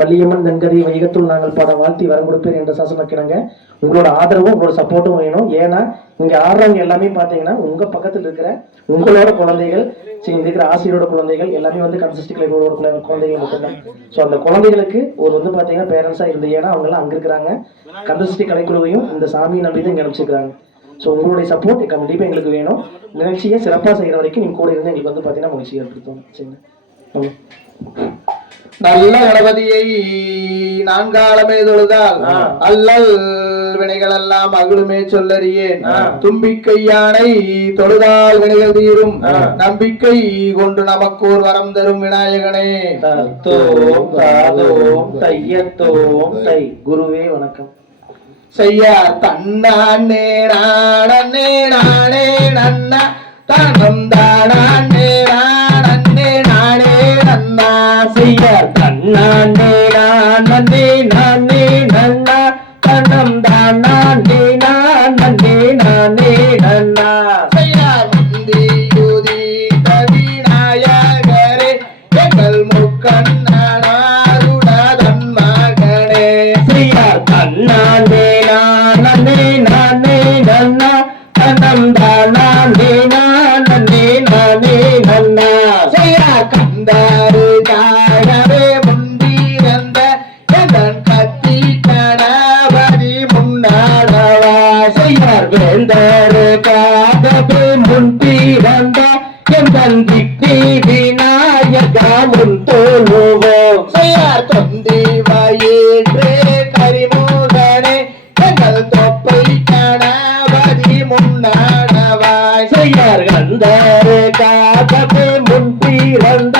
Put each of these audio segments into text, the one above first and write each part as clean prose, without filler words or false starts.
வள்ளியம்மன் நன்கதை வைகத்துள் நாங்கள் பாட வாழ்த்தி வரம் கொடுப்பேன் என்ற சாசனக்கிணங்க உங்களோட ஆதரவும் உங்களோட சப்போர்ட்டும் வேணும். ஏன்னா இங்க ஆடுறவங்க எல்லாமே பாத்தீங்கன்னா உங்க பக்கத்தில் இருக்கிற உங்களோட குழந்தைகள், இங்க இருக்கிற ஆசிரியரோட குழந்தைகள் எல்லாமே வந்து கன்சிஸ்டிக் குழந்தைகள் மட்டும்தான். ஸோ அந்த குழந்தைகளுக்கு ஒரு வந்து பாத்தீங்கன்னா பேரண்ட்ஸா இருந்து, ஏன்னா அவங்க எல்லாம் அங்க இருக்கிறாங்க. கன்சிஸ்டிக் கலைக்குழுவையும் இந்த சாமியை நம்பி தான் இங்க அனுப்பிச்சிருக்காங்க. ஸோ உங்களுடைய சப்போர்ட் கண்டிப்பா எங்களுக்கு வேணும். நிகழ்ச்சியை சிறப்பாக செய்யற வரைக்கும் நீங்க கூட இருந்து எங்களுக்கு வந்து பாத்தீங்கன்னா மகிழ்ச்சி ஏற்படுத்தும். சரிங்க. நல்ல கணபதியை நான்காலமே தொழுதால் அல்லல் வினைகள் எல்லாம் அகலுமே சொல்லறியேன். தும்பிக்கை யானை தொழுதால் வினைகள் தீரும், நம்பிக்கை கொண்டு நமக்கு ஒரு வரம் தரும் விநாயகனே. தத்தோம் தாதோம் தையத்தோம் தை. குருவே வணக்கம். செய்ய தன்னானே நானே நானே நன்னா தனம் தானே நானே நானே நன்னா செய்ய தன்னானே நானே நானே நன்னா தனம் தானே நானே நானே நன்னா செய்யார் மந்தி யுதி கவிநாயகரே எங்கள் முக்கண்ணனாருடன் மகனே. செய்யார் தன்னானே நானே நானே நன்னா தனம் தானே நானே நானே நன்னா செய்யார் கந்தாரு தாழவே முந்திரந்த எதன் கத்தி கணபதி முன்னாடவா. செய்யார் வேந்தரு காகவே முன்பிறந்த எந்தன் திக்தி விநாயகா முன் தோழுவோம். செய்யார் தொந்தி வயிற்றே கரிமூகனே எங்கள் தொப்பை கணபதி முன்னாடவாய். செய்யார் கந்தரு காகவே முன்பிறந்த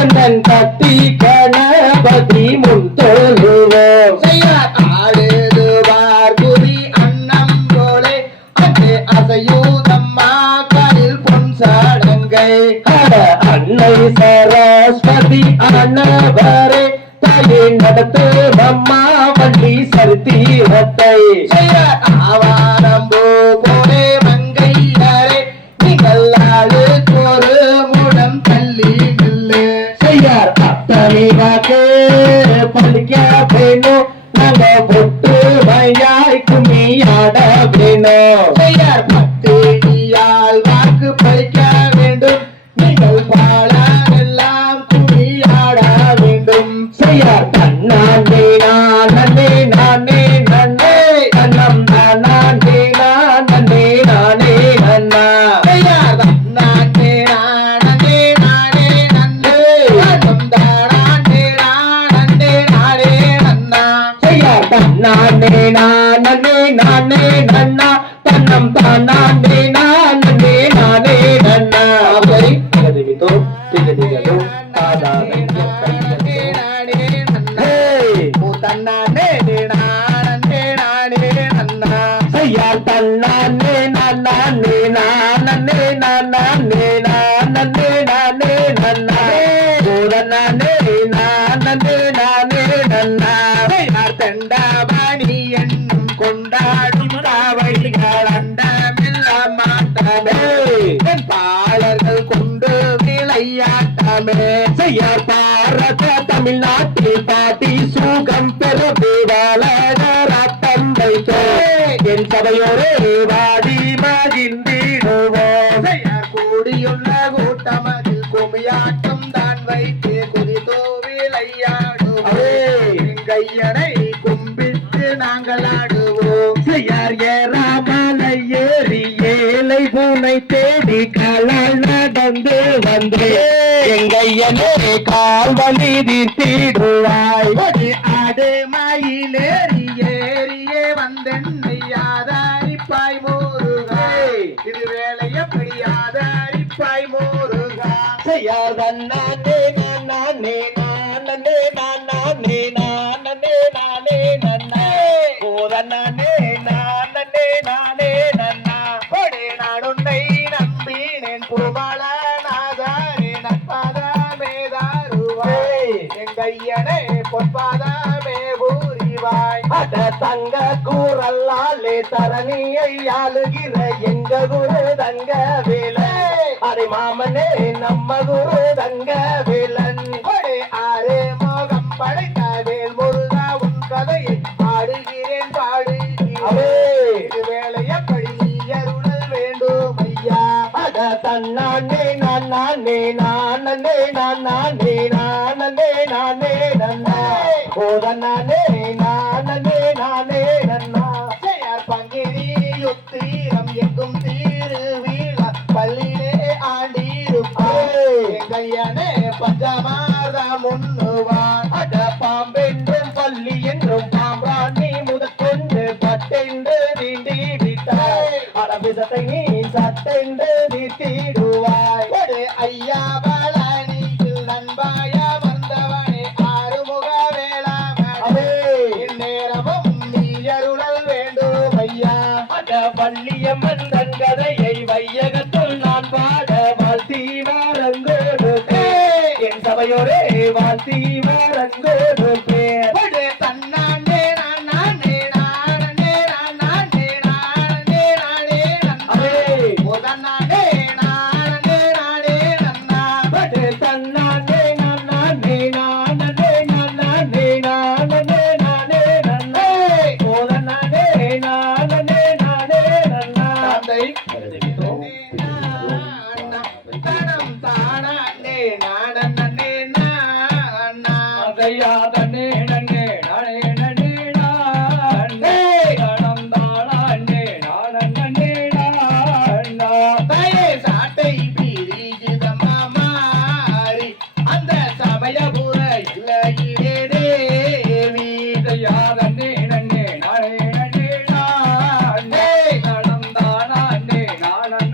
எந்தன் கத்தி கணபதி முன் தோழுவோம். செய்யார் ஆடுதுவார் குதி அன்னம் போலே அங்கே அசையூதம்மா கலில் பொன் சடங்கை. அட அன்னை சரஸ்வதி அனவரே தாயே நடத்து அம்மா வள்ளி சரித்திரத்தை. செய்யார் ஆவாரம்பூ போலே மங்கையரே நீங்கள் ஆளுக்கொரு முடம் தள்ளி நில்லு. செய்யார் அத்தனிவாக்கு பலிக்க வேணும், நாங்க பொட்டு மையாய் கும்மியாட வேணும். செய்யார் பத்தினியால் வாக்கு பலிக்க வேண்டும், நீங்கள் பாலெல்லாம் குடியாட வேண்டும். செய்யார் தன்னானே நானே நானே நன்னே தன்னம் நானே நானே நானே நன்னா. செய்யார் தன்னானே நானே நானே நன்னே தன்னம் தானே நானே நானே நன்னா. செய்யார் தன்னானே நானே நானே நன்னா தன்னம் தானே நானே நானே நன்னா. சரி திகதிகிதோ திகதிகதோ தாதானை கையதோ. தன்னானே நானே நானே நன்னா. செய்யார் தன்னானே நானே நானே நானே நானே நானே நன்னா. நானே நானே நானே நன்னா. செய்யார் தண்டாமணி என்னும் கொண்டாடும் காவடிகள் அண்டமில்ல மாட்டமே என் பாலர்கள் கொண்டு விளையாட்டமே. செய்யார் பாரத தமிழ்நாட்டில் பாட்டி சுகம் பெற வேளாளராட்டம் வைத்தோ என் சபையோரே வாடி மகிழ்ந்திடுவோம். செய்யார் கூடியுள்ள கூட்டமதில் குமியாட்டம் தான் வைத்து குதித்தோ விளையாடுவோம். கையனை கும்பிட்டு நாங்கள் ஆடுவோம். செய்யார் ஏறாமலை ஏறி ஏழை பூனை தேடி கலால் நடந்து வந்து எங்கையனே கால் வலி தீர்த்திடுவாய். ஆடு மயிலேறி ஏறியே வந்தென்னை ஆதாரிப்பாய் முருகா. இது வேலை எப்படி ஆதாரிப்பாய் முருகா. செய்யார் தன்னானே நானே நானே நானே நானே நானே நன்னா. ஓதன்னானே நானே நானே நன்னா. கொடே நான் உன்னை நம்பினேன் புருமல நாதாரே நட்பாதமே தாருவாய். எங்கையனே பொற்பாதமே பூரிவாய். அட தங்க கூறல்லாலே தரணியை ஆளுகிற எங்க குரு தங்க வேலை. அதை மாமனே நம்ம குரு தங்க வேலன். கொடே ஆறு மோகம் படைத்த நானே நானே நானே நானே நன்னா ஓதனானே நானே நானே நன்னா செய்யார் பங்கிரி யுத்திரம் எங்கும் தீருவீழா பள்ளியிலே ஆண்டிருப்பாய் கையனே பஞ்சமாத முன்னுவான் அட பாம்பென்றும் பள்ளி என்றும் பாம்பாணி முதற்கொண்டு பட்டென்று நீண்டி விட்டாய் அரபிசத்தை நீ சட்டென்று நீட்டிடுவாய் ஒரு ஐயா பழனியில் நண்பாய வந்தவனே ஆறுமுக வேளாமே இந்நேரமும் நீ அருளல் வேண்டும் ஐயா அட வள்ளியம்மன் தன் கதையை வையகத்துள் நான் பாட வாழ்த்தி வரங்கோடு என் சபையோரே வாழ்த்தி வரங்கோடு பேர் தன்னானே நானே நானே நானே நானே நானே நன்னே முதன்னானே நானே நானே நன்னா தன்னானே நானே நானே நானே நானே நானே நன்னே முதன்னானே நானே நானே நன்னா தந்தை தனம் தானே நானே நானா தையாதனே நன்னே நானே நன்னே நானே தனம் தானே நானே நானா தயே சாட்டை பிரிஜிதமா மாறி அந்த சமயபுர இல்லையிலே தேவி தையாதனே நன்னே நானே நன்னே நானே தனம் தானே நானே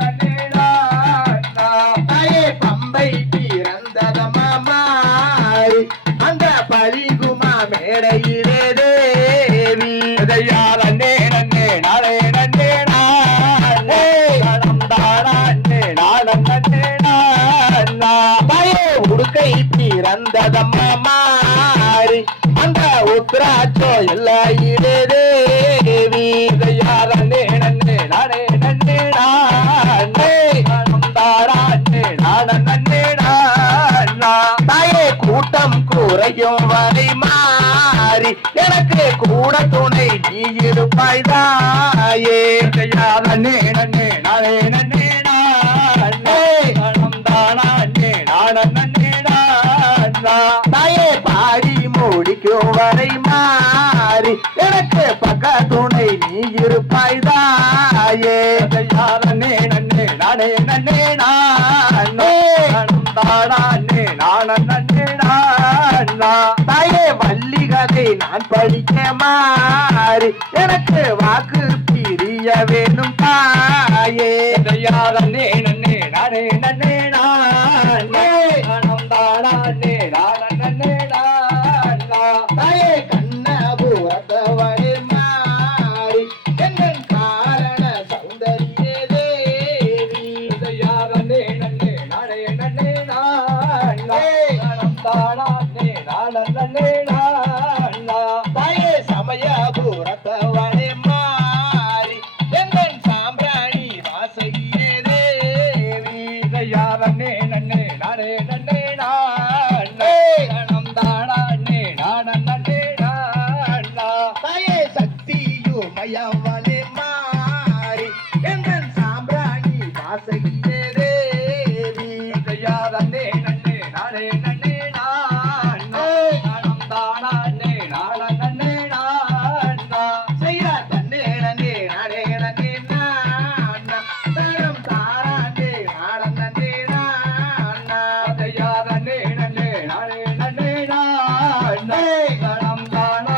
நானா தயே பம்பை பிறந்ததமா மாறி அந்த பரிகுமா மேடையிலே தேவி தையாதனே நன்னே நானே நன்னே நானே தனம் தானே நானே நானா தயே உடுக்கை பிறந்ததம்மா மாறி அந்த உத்ராட்சோ இல்லையிலே தேவி தையாதனே நன்னே நானே நன்னே நானே தனம் தானே நானே நானா தாயே கூட்டம் குறையும் வரை மாறி எனக்கு கூட துணை நீ இருப்பாய் தாயே தையாதனே நன்னே நானே நன்னே நானே தனம் தானே நானே நானா தாயே பாடி முடிக்கும் வரை மாறி எனக்கு பக்க துணை நீ இருப்பாய் தாயே தையாதனே நன்னே நானே நன்னே நானே தனம் தானே நானே நானா தாயே வள்ளிகதை நான் படிக்க மாறி எனக்கு வாக்கு பிரிய வேணும் தாயே தையாதனே நன்னே நானே நன்னே நானே தனம் தானே நானே நானா தாயே கண்ணபுரத்தவனே மாறி என்னன் காரண சௌந்தரிய தேவி தையாதனே நன்னே நானே நன்னே நானே தனம் தானே நானே நானா தாயே சமயபுரத்தவனே மாறி என்னன் சாம்பிராணி வாசகியே தேவி தையாதனே நன்னே நானே நன்னே நானே தனம் தானே நானே நானா தாயே சக்தியுமயவனே மாறி என்னன் சாம்பிராணி வாசகியே தேவி தையாதனே நன்னே நானே நன்னே நானே தனம் தானே நானே நானா செய்யா தன்னே நன்னே நானே நன்னே நானா தனம் தானே நானே நானா தையாதனே நன்னே நானே நன்னே நானே தனம் தானே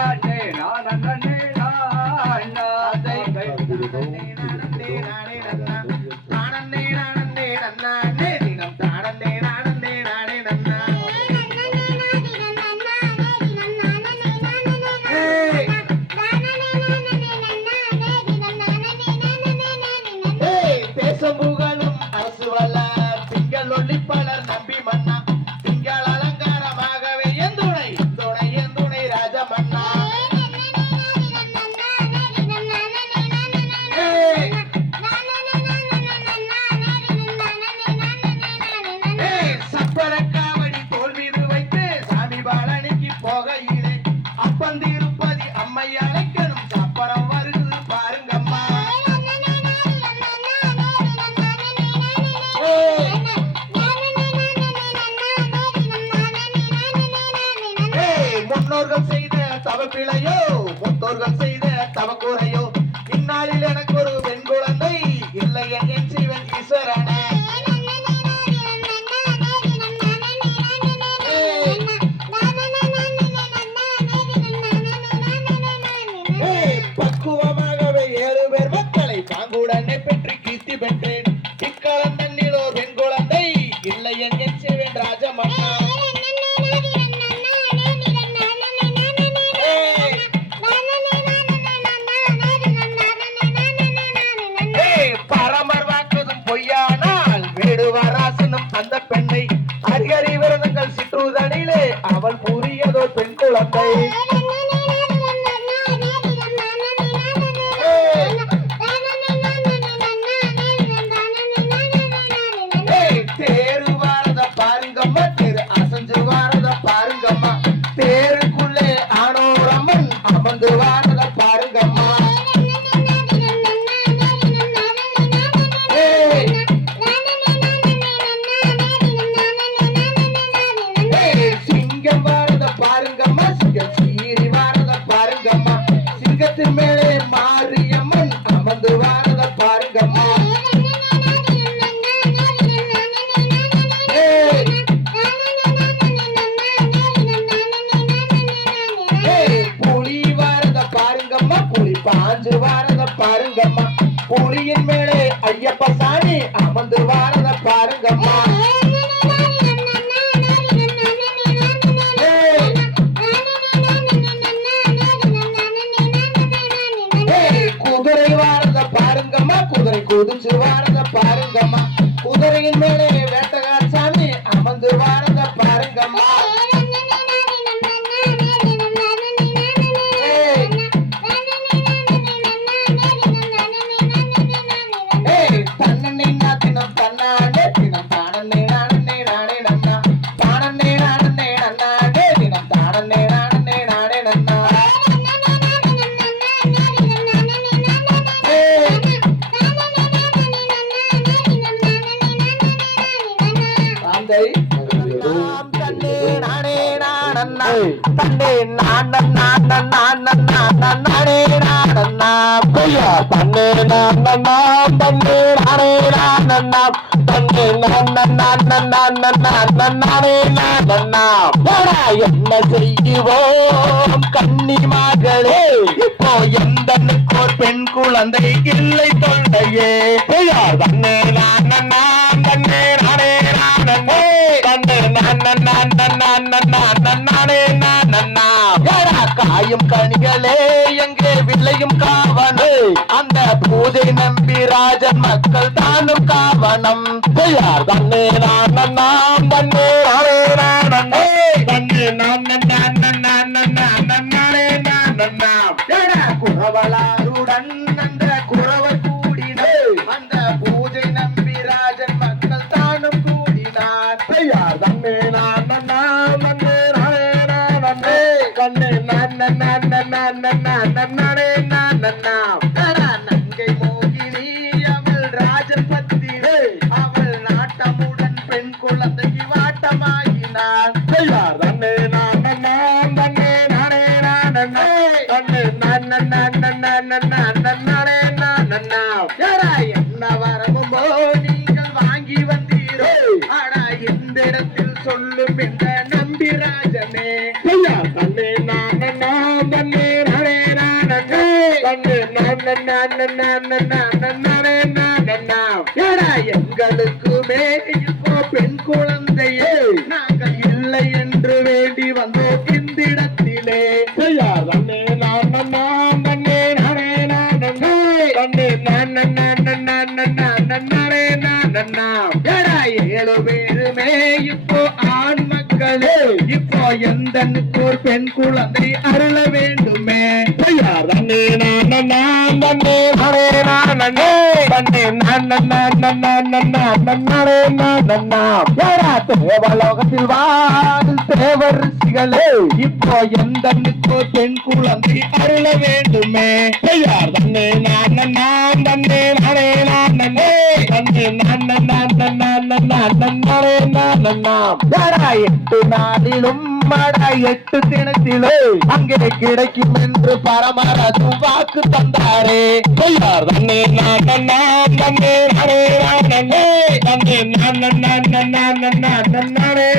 நானே நானா தை நன்னே நானே நன்னா நானே நானே நன்னானே தினம் தானே நானே நானே நன்னா பேசம்புகளும் அரசு வல்ல திங்கள் ஒளி பலர் நம்பி மன்னா திங்கள் அலங்காரமாகவே எந்துணை துணை எந்துணை முன்னோர்கள் செய்த தவப்பிழையோ முத்தோர்கள் செய்த தவக்குறையோ இந்நாளில் எனக்கு ஒரு பெண் குழந்தை இல்லை என் சிவன் ஈஸ்வரனே. பக்குவமாகவே 7 பேர் மக்களை பாங்குடனே பெற்று கீர்த்தி பெற்றேன். இக்காலம் தன்னில் ஒரு பெண் குழந்தை இல்லை என் சிவன் ராஜமன்னா. பரமர் வாக்குதும் பொய்யானால் வேடுவராசனும் அந்த பெண்ணை அரிகரி விரதங்கள் சிற்றுதனிலே அவள் புரியதோ பெண் குழந்தை. தேரு வாரத பாருங்கம்மா தேரு அசஞ்சு வாரத பாருங்கம்மா தேருக்குள்ளே ஆனோரம்மன் அமர்ந்து வாரத பாருங்கம்மா. சிங்கம் வாரத பாருங்கம்மா சிங்கம் சீறி வாரத பாருங்கம்மா சிங்கத்தின் மேலே மாரியம்மன் அமர்ந்து வாரத பாருங்கம்மா. புலி வாரத பாருங்கம்மா புலி பாஞ்சு வாரத பாருங்கம்மா புலியின் மேலே ஐயப்ப சாமி அமர்ந்து வாரத பாருங்கம்மா. குதிரை வாரத பாருங்கம்மா குதிரை குதிச்சு வாரத பாருங்கம்மா குதிரையின் மேலே வேட்டகார சாமி அமர்ந்து வாரத பாருங்கம்மா. தன்னே தினம் தன்னானே தினம் தானே நானே நானே நன்னா தானே நானே நன்னானே தினம் தானே நானே நானே நன்னா. தன்னே நானே நானன்னா தன்னே நானே நானன்னா பொய்யா தன்னே நானன்னா தன்னே நானே நானன்னா தன்னே நானே நானன்னா. என்ன செய்வோம் கன்னிமார்களே இப்போ எந்த ஒரு பெண் குழந்தை இல்லை தொண்டையே. பொய்யா தன்னே நானன்னா தன்னே நானே நானன்னே தன்னே நானே காயும் கனிகளே எங்கே விளையும் காவனே அந்த பூஜை நம்பி ராஜன் மக்கள் தானும் காவனம். யார் தன்னே நானன்னாம் தன்னே நானே நானன்னே தன்னே நானே நானன்னாம். குறவளாருடன் அந்த குறவர் கூடினே அந்த பூஜை நம்பி ராஜன் மக்கள் தானும் கூடினார். யார் தன்னே நானன்னாம் தன்னே நானே நானன்னே தன்னே நங்கை மோகினி அவள் ராஜன் பத்திரே அவள் நாட்டமுடன் பெண் குழந்தை வாட்டமாகினாள். தன்னே நானன்னாம் தன்னே நானே நானன்னே தன்னே நானே நானன்னாம். என்ன வரமும்போ நீங்கள் வாங்கி வந்தீரோ ஆனா இந்த இடத்தில் சொல்லும் என்ற நம்பி ராஜனே. தன்னே நானன்னாம் தன்னே நானே நானன்னே தன்னே நானே நானன்னாம். எங்களுக்குமே இப்போ பெண் குழந்தையே நாங்கள் இல்லை என்று வேண்டி வந்தோம் இந்த இடத்திலே. தன்னே நானன்னாம் தன்னே நானே நானன்னே தன்னே நானே நானன்னாம். 7 பேருமே இப்போ ஆண் மக்களே இப்போ எந்த ஒரு பெண் குழந்தை அருள வேண்டுமே. ஐயா தன்னே நான் தன்னே நானே நானே தன்னே நான் யாரா தேவலோகத்தில் வாழும் தேவரிசிகளே இப்போ எந்தனுக்கோ பெண் குழந்தை அருள வேண்டுமே ஐயா தன்னே நான் தன்னே நானே நானே தன்னே நானே 8 நாளிலும் மடா 8 தினத்திலே அங்கே கிடைக்கும் என்று பரமரது வாக்கு தந்தாரே ஐயார் தன்னே நான் தன்னே நானே நானே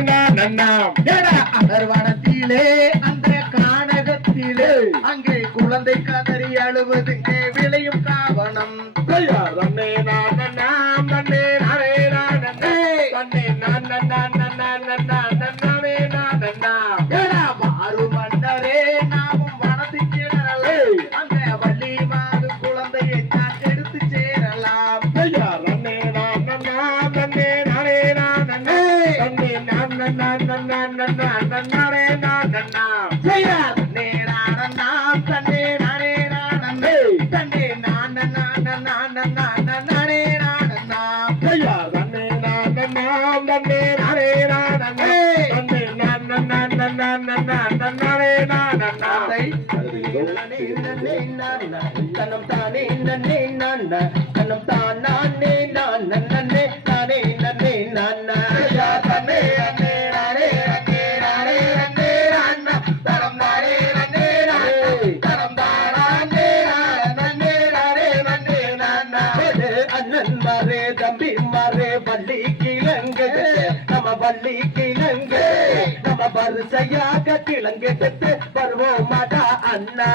தன்னே அடர்வனத்திலே அந்த கானகத்திலே அங்கே குழந்தை கதறி அழுவதுங்கே விளையும் காவணம் ஐயார் தன்னே நான் தன்னே நானே நானே தன்னே மாறும் மண்டரே நாமும் வனத்தில் கிடரலே அந்த வள்ளி மாது குழந்தையை தான் எடுத்து சேரலாம் ஐயா நன்னே நானே நானே ஐயா நன்னே நானே தன்னே நானே நானே தன்னே நானே ஐயா நன்னே நானே நானே தன்னம் தானே நன்னே நான தன்னம் தானே நான் நன்னே தானே நன்னே நான தன்னே நன்னே நானே நானே நன்னே நான தனம் நானே நன்னே நானே தனம் தானே நன்னே நானே நன்னே நான அண்ணன் மாரே தம்பி மாரே வள்ளி கிழங்கு நம்ம வள்ளி கிழங்கு நம்ம வரிசையாக கிழங்கெடுத்து வருவோம் மாட்டா அண்ணா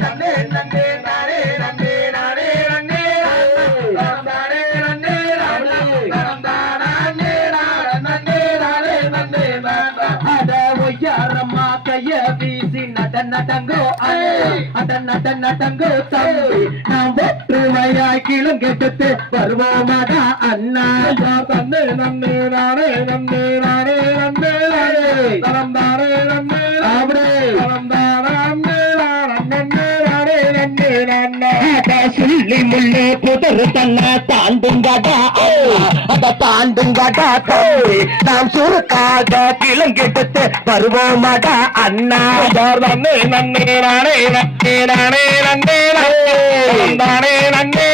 தன்னே நன்னே நானே நன்னே நானே நன்னே நானே நன்னே நானே நன்னே நன்னே அட ஒய்யாரம்மா கைய வீசி நடங்கோ நடங்கோ தம்பி நாம் வெற்றுமையாய் கிழங்கெடுத்து வருவோமாடா அண்ணா தன்னே நன்னே நானே நன்னே நானே நன்னே தரம் தானே நன்னே ராமரே தரம் தானே சொல்லி முள்ளே புதரு தன்ன தாண்டுங்கடா அத தாண்டுங்கடா தம்பி நாம் சுருக்காக கிழங்கெடுத்து வருவோமாடா அண்ணா நன்னே நன்னே நானே நன்னே நானே நன்னே தானே நன்னே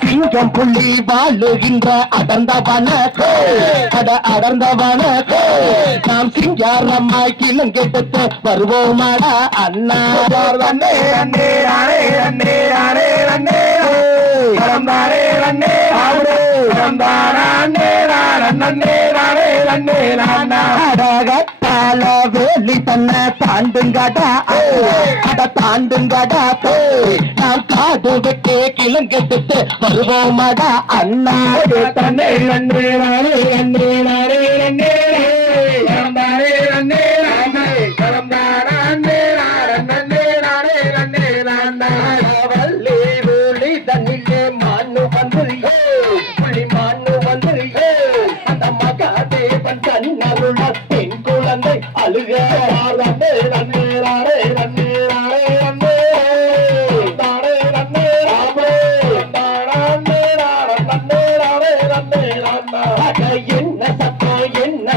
சிங்கம் புள்ளி வாழுகின்ற அடர்ந்தவன நாம் சிங்காரம்மாய் கிழங்கெடுத்து வருவோமாடா அண்ணா நன்னே நன்னே நானே நன்னே நானே நன்னே தானே நன்னே அடகத்தால வேலி தன்ன தாண்டுங்கடா தாண்டுங்கடா நாம் காடு விட்டு கிழங்கெடுத்து வருவோமாடா அண்ணா தன்னே நன்னே நானே நன்னே நானே நன்னே தானே நன்னே வள்ளி ஊழி தண்ணிலே மானு வந்துறியே புள்ளி மானு வந்துறியே அந்த மகாதேவன் கண்ணருள பெண் குழந்தை அழுக நன்னே நன்னே நானே நன்னே நானே நன்னே தானே நன்னே ராமே நன்னே நானே என்ன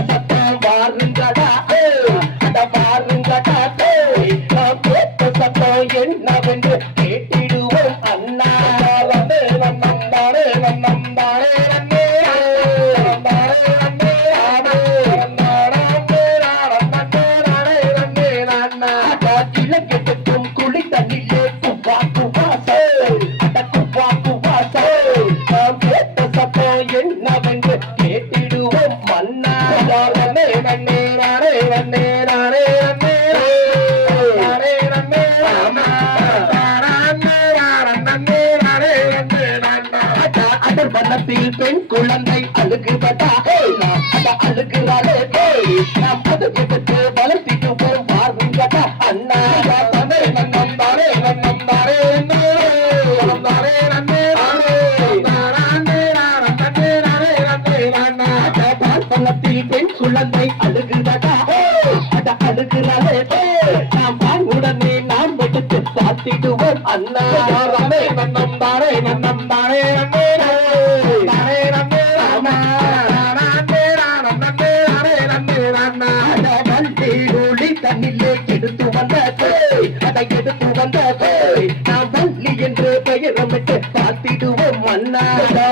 சத்தம் வாருங்கடா வாருங்கடா நாம் கேட்ட சத்தம் என்னவென்று கேட்டிடுவோம் அண்ணா தானே கிழக்கெடுக்கும் குளி தண்ணிலே குவா குவாசை நாம் கேட்ட சத்தம் என்னவென்று கேட்டிடுவோம் மன்னா தானே நன்னே நானே நன்னே நானே நன்னே வனத்தில் பெண் குழந்தை அழுகுபட்டா அழுகிறாளே நாம் அது எடுத்து வளர்த்திட்டு போய் வாருங்கடா அண்ணா தானே நன்னம் தானே வனத்தில் பெண் குழந்தை அழுகுபட்டா அழுகிறாளே நாம் உடனே நாம் எடுத்து பார்த்திடுவோம் அண்ணா நன்னம் தானே நன்னம் தானே நன்னே தானே நன்னே ராமா தண்ணிலே எடுத்து வந்தது அதை எடுத்து வந்தது நாம் பள்ளி என்று பெயரமிட்டு பார்த்திடுவோம் மன்னா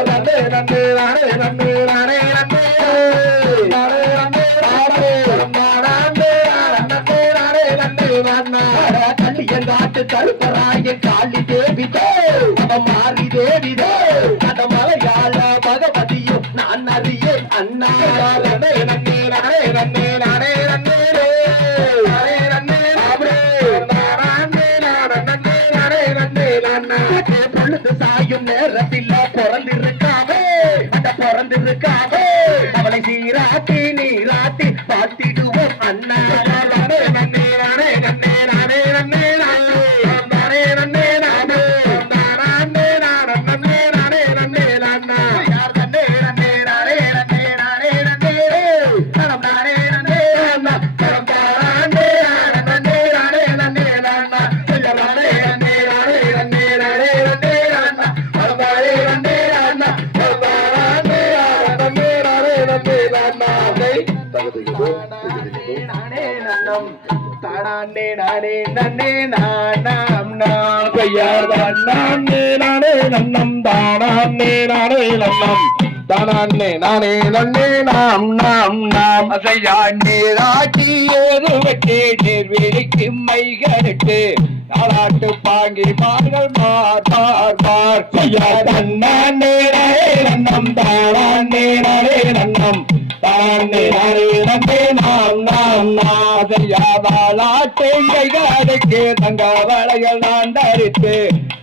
நன்னே நன்னே நானே நன்னே நானே நன்னே நானே நன்னே நானே நானே நானே நன்னே நன்னா தள்ளி எங்க ஆட்டு கருப்பராய காளி தேவிதே அவ மாறி தேவிதே அத மலையாள பகவதியும் நான் அறியேன் அண்ணா நன்னே நன்னே நானே நன்னே நானே நன்னே பொழுது சாயும் நேரத்தில் பிறந்திருக்காவே அந்த பிறந்திருக்காவே அவளை சீராட்டி நீராட்டி பார்த்திடுவோம் அண்ணா நன்னே நன்னே நானே நன்னே நானே நன்னே நானே நானே நன்னே நானே நானே நன்னே நானே நன்னே நானா யார் நன்னே நன்னே நானே நன்னே நானே நன்னே நானே நானே நன்னே நானா நானே நன்னே நானே நன்னே நானா நானே நன்னே நானே நன்னே நானே நன்னே நானா நானே நன்னே நானா நானே நன்னே நானே நன்னே நானா தகதிகோ நானே நன்னம் தானே நானே நன்னே நானாம் நாம் கையாதான் நானே நானே நன்னம் தானே நானே நன்னம் தானே நானே நன்னே நாம் நாம் நாம் அசையாண்டே ராட்டி ஏறு வெட்டே நேர்வேலிக்கு மைகரட்டு நாளாட்டு பாங்கி மார்கள் மார் மார் கையாதான் நானே நானே நன்னம் தானே நானே நன்னம் தானே நானே நன்னே நாம் நாம் நாதையாவாளாட்டை கைகாலுக்கு தங்க வளைகள் நான் தரித்து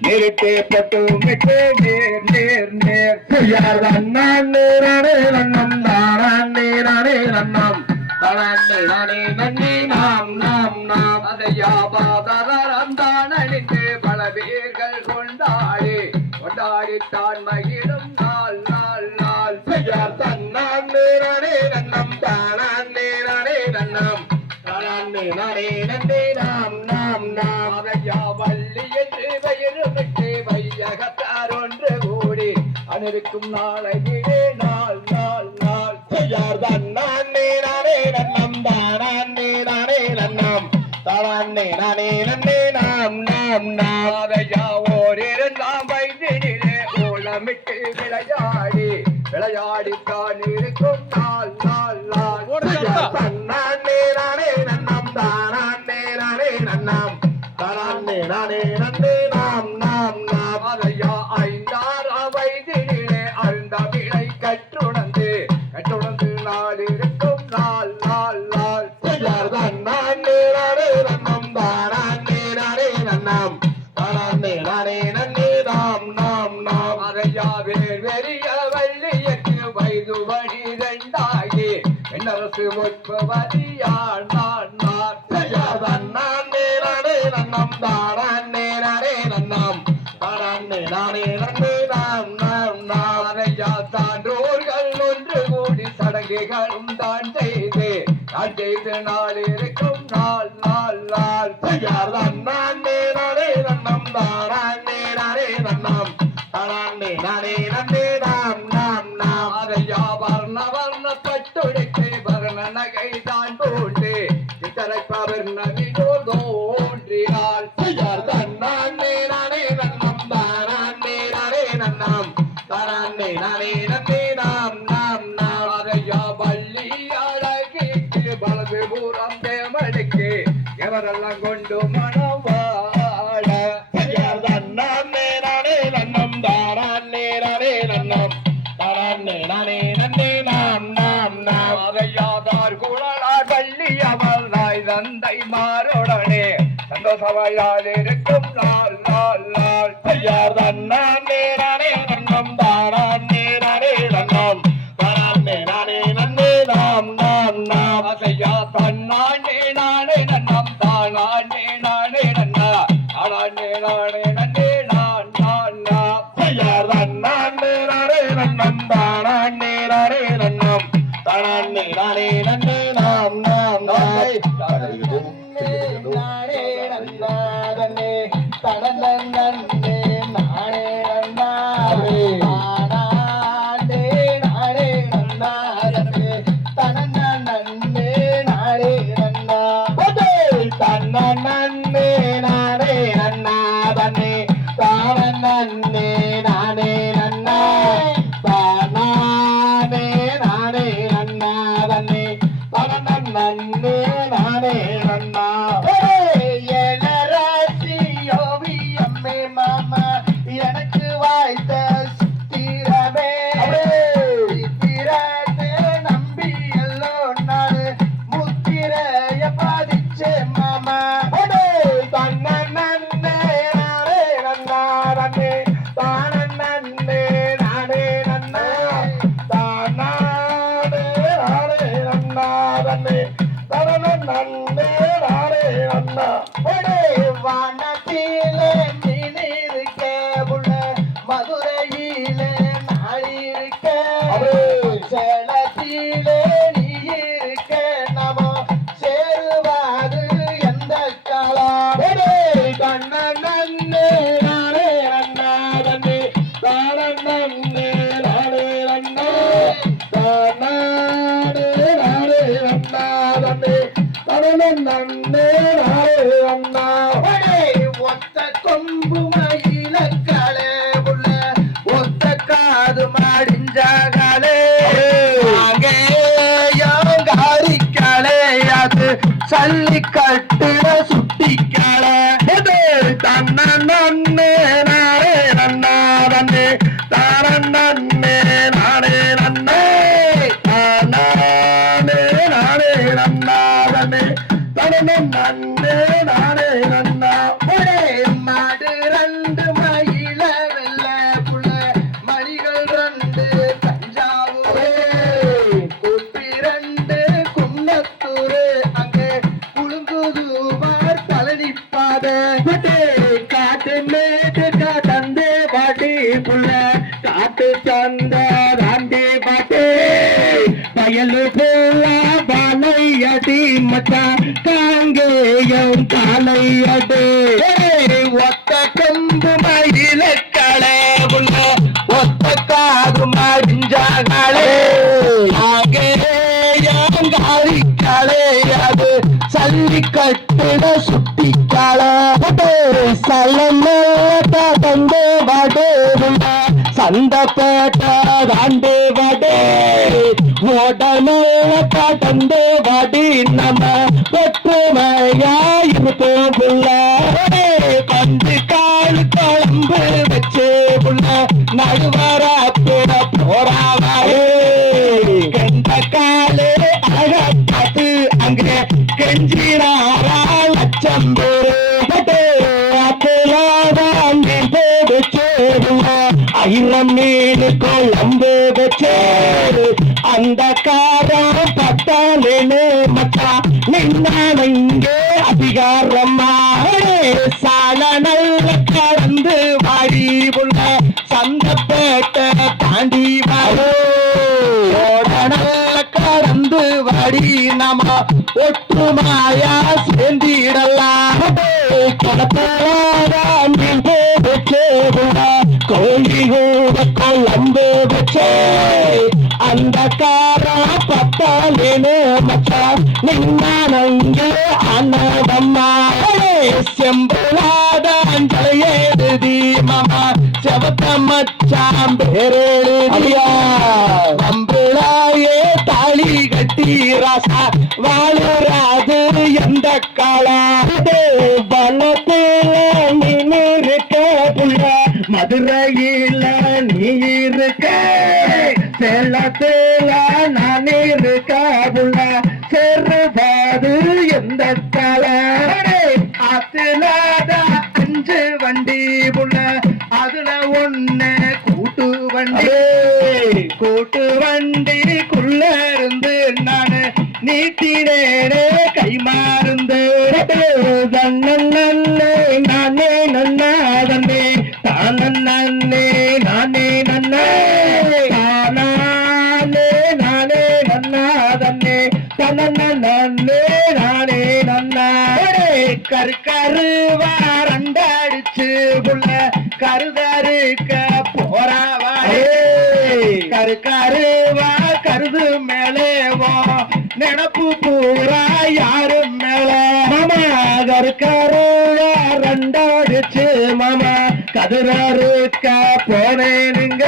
நிறுத்து பட்டு மிட்டு நேர் நேர் நேர் யார்தான் நானே நானே நன்னம் தானே நானே நன்னம் தானே நானே நன்னே நாம் நாம் நாம் அதையாபாதரம் தான் அழிந்து பல பேர்கள் கொண்டாடி கொண்டாடித்தான் மகிழும் நாள் நாள் நாள் யார்தான் நானே நானே நன்னம் தானே நானே நன்னம் தானே நானே நன்னே நாம் நாம் நாம் அதையா வள்ளி என்று பெயருமிட்டு வையகத்தார் ஒன்று கூடி அனிருக்கும் நாளையிலே நாள் நாள் நாள் யார்தான் நானே நானே நன்னம் தானே நானே நன்னம் தானே நானே நன்னே நாம் நாம் நாம் அதையா ஓரிருந்தாம் வைத்தினிலே ஓலமிட்டு விளையாடி விளையாடித்தான் இருக்கும் நாள் நாள் நாள் நானே நானே நன்னம் தானே நானே நன்னம் தானே நானே நன்னே நாம் நாம் நாம் அதையா ஐந்தாறாம் வயதிலே அழுந்த விளை கற்றுணர்ந்து கற்றுணர்ந்து நாள் இருக்கும் நாள் நாள் நாள் யார்தான் நானே நானே நன்னம் தானே நானே நன்னம் தானே நானே நன்னே நாம் நாம் நாம் அதையா வெறிய வள்ளியற்கு வயது வழி ரெண்டாகி என்னரசு ஒற்பவதியாள் நான் நான் யார்தான் நானே நானே நன்னம் தானே நானே நன்னம் தானே நானே நன்னே நாம் நாம் நாம் அதையா சான்றோர்கள் ஒன்று கூடி சடங்குகளும் தான் செய்து நாள் இருக்கும் நாள் நாள் நாள் யார்தான் நானே நானே நன்னம் தானே நானே நன்னம் தானே நானே நன்னே நாம் நாம் நாம் அதையா வர்ண வர்ண பட்டுடைக்கு வர்ண நகை தான் போட்டு சித்தரை பவர்ணவினோர் தோன்றினாள் யார்தான் நானே நானே நன்னம் தானே நானே நன்னம் தானே நானே நன்னே நாம் நாம் நாம் அதையா வள்ளி அழகிக்கு வலது பூரம் தேமடிக்கு எவரெல்லாம் கொண்டு மனவாழ யார்தான் நானே நானே நன்னம் தானே நானே நன்னம் தானே நானே நன்னே நாம் நாம் நாம் அதையாதார் குழலார் வள்ளி அவள் நாய் தந்தை மாறுடனே சந்தோஷமாயால் இருக்கும் நாள் நாள் நாள் யார்தான் நானே நானே நன்னம் தானே நானே நன்னம் தானே நானே நன்னே நாம் நாம் நாம் அதையா தன்னானே நானே நன்னம் தானே நானே நன்னா தானே நானே நன்னே நான் நான் நாம் யார்தான் நானே நானே நன்னம் தானே நானே நன்னம் தானே நானே நன்னே நாம் நாம் நாம் நானே நன்னாதனே தனநன்னே நானே நன்னாதே நானே நானே நன்னாதனே தனநன்னே நானே நன்னாதே தனநன்னே நானே நன்னாதனே தனநன்னே நானே நன்னா தானே நானே நன்னாதனே தனநன்னே நானே நன்னா ஓவியம்மே மாமா எனக்கு வாய்த்த சித்திரமே சித்திரத்தை நம்பி எல்லோ நாடு முத்திரைய பாதிச்சே மாமா தன்ன நன்னே நானே நன்னாரே தானே நானே நன்னா தானே நானே நன்னாரே தன நன்னே நானே நன்னா வானத்திலே நீனிருக்க உள்ள மதுரையிலே நாளிருக்க சேலத்திலே நீ இருக்க நமோ சேருவாது எந்த காலம் கண்ண நன்னே நானே நன்னாதனே தானே நானே நன்னா தானே நானே நன்னாதனே தன நன்னே நானே நன்னா ஒத்த கொம்பு மயிலக்காலே உள்ள ஒத்த காது மாடிஞ்சாகாலே காரிக்காலே அது சல்லிக்கட்டுல சுட்டிக்காலே தன்ன நன்னே நானே நன்னாதனே தானே நானே நன்னே நானே நானே நன்னாதனே தன நன்னே நானே நன்னா மாடு ரெண்டு மயில வெள்ள புள்ள மணிகள் ரெண்டு தஞ்சாவூரே குப்பி ரெண்டு குன்னத்தூரு அங்கே குழுங்குதுவார் பழனிப்பாத காட்டு மேட்டு காட்டந்தே பாட்டி புள்ள காட்டு சந்த ராண்டி பாட்டி பயலு போலா பாலையடி மச்சா காங்கேயம் காலையடி ஒத்த கொம்பு மயில களை உள்ள ஒத்த காது மடிஞ்சாகளே ஆகேயாரி களை அது சல்லிக்கட்டுல சுட்டிக்காளே சலமேட்ட தந்து வடே சந்தப்பேட்ட தாண்டி வடே ஓடமேட்ட தந்து வடி நம்ம ஒற்றுமையா இருப்போம் புள்ள பந்து கால் குழம்பு வச்சு புள்ள நடுவராப்பிட போறாவாயே கெண்ட காலே அழகாத்து அங்கே கெஞ்சினாரா லட்சம் பேரு போடுச்சு ஆயிரம் மீன் குழம்பு வச்சு அந்த காரம் பத்தாலேன்னு மச்சா நின்னானங்கே அதிகாரம்மா சால நல்ல கடந்து வாடி உள்ள சந்தப்பேட்டை தாண்டி வாழ கடந்து வாடி நம ஒற்றுமாயா சேர்ந்திடலாம் கோழி கூட கொழம்பு வச்சே அந்த காரா பத்தாலேன்னு மச்சா நின்னானங்க அண்ணவம்மா செம்புலாத அஞ்சலையேதி மாமா செவத்த மச்சாம் பேரேழியா அம்பிளாயே தாலி கட்டி ராசா வாழுறாது எந்த காலாது வனத்தில நீ இருக்க புள்ள மதுரையில நீ இருக்க சேலத்தில நான் இருக்க புள்ள செருவாது எந்த காலாடு அதுலாத 5 வண்டி புள்ள அதுல ஒண்ணு கூட்டு வண்டிக்குள்ள இருந்து நானு நீட்டினேனே கை மாறுந்து நானே நன்னாதன்னே தானே நானே நன்னே தானே நானே நன்னாதன்னே தன நன்னே நானே நன்னா கரு வாரண்டடிச்சு புள்ள கருதருக்க போறாவாடே கருவா கருது மேலேவோ நினப்பு பூரா யாரும் மேல மாமா கருவா ரெண்டடிச்சு மாமா கருதருக்க போனேனுங்க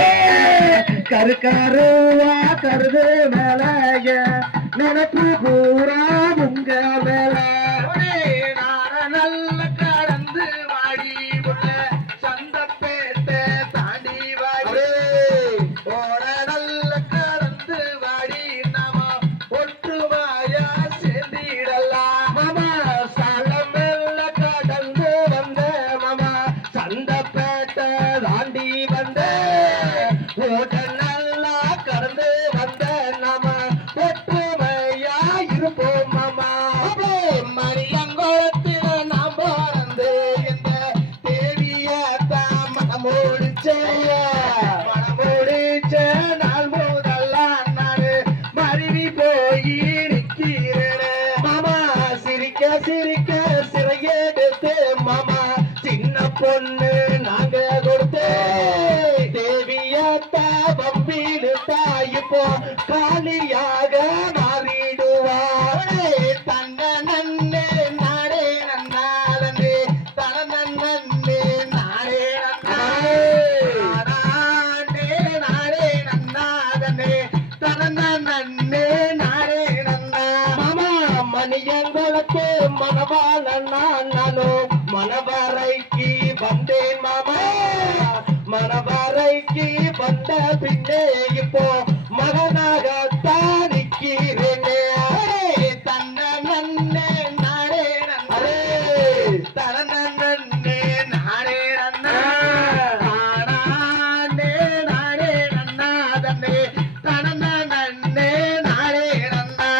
கருவா கருது மேலைய நினப்பு பூரா உங்க மேல நல்ல கடந்து வாடி உள்ள சந்தப்பேட்டை தாண்டி வாடி ஓட நல்ல கடந்து வாடி நாம ஒற்றுமையா சேர்ந்திடலாம் மாமா சலமெல்ல கடந்து வந்த மாமா சந்தப்பேட்டை தாண்டி வந்த ஓட நல்லா கடந்து வந்த நாம ஒற்றுமையா இருப்போம் மாமா மணியங்கோலத்தில் நாம் பிறந்து இந்த தேவியத்தான் மனமோடிச்ச நாள் முதல்லாம் நான் மருவி போய் நிற்கிறேன் மாமா சிரிக்க சிரிக்க சிறையெடுத்து மாமா சின்ன பொண்ணு நாங்க கொடுத்து தேவியத்தா பம்பிடு தாயிப்போ காலியாக மாறிடுவார் தன்ன நன்னே நாடே நன்னாதனே தன நன்னே நாடே நாடே நன்னாதனே தன நன்னே நாடே நன்னா மாமா மணியங்களுக்கு மனவாள நானோ மனவரைக்கு வந்தேன் மாமா மனவரைக்கு வந்த பின்னே இப்போ மகனாகத்தான் நிற்கிறேனே தன்ன நன்னே நாடே நன்னே தன நன்னே நாடே நன்னா நானே நாடே நன்னாதனே தன நன்னே நாடே நன்னா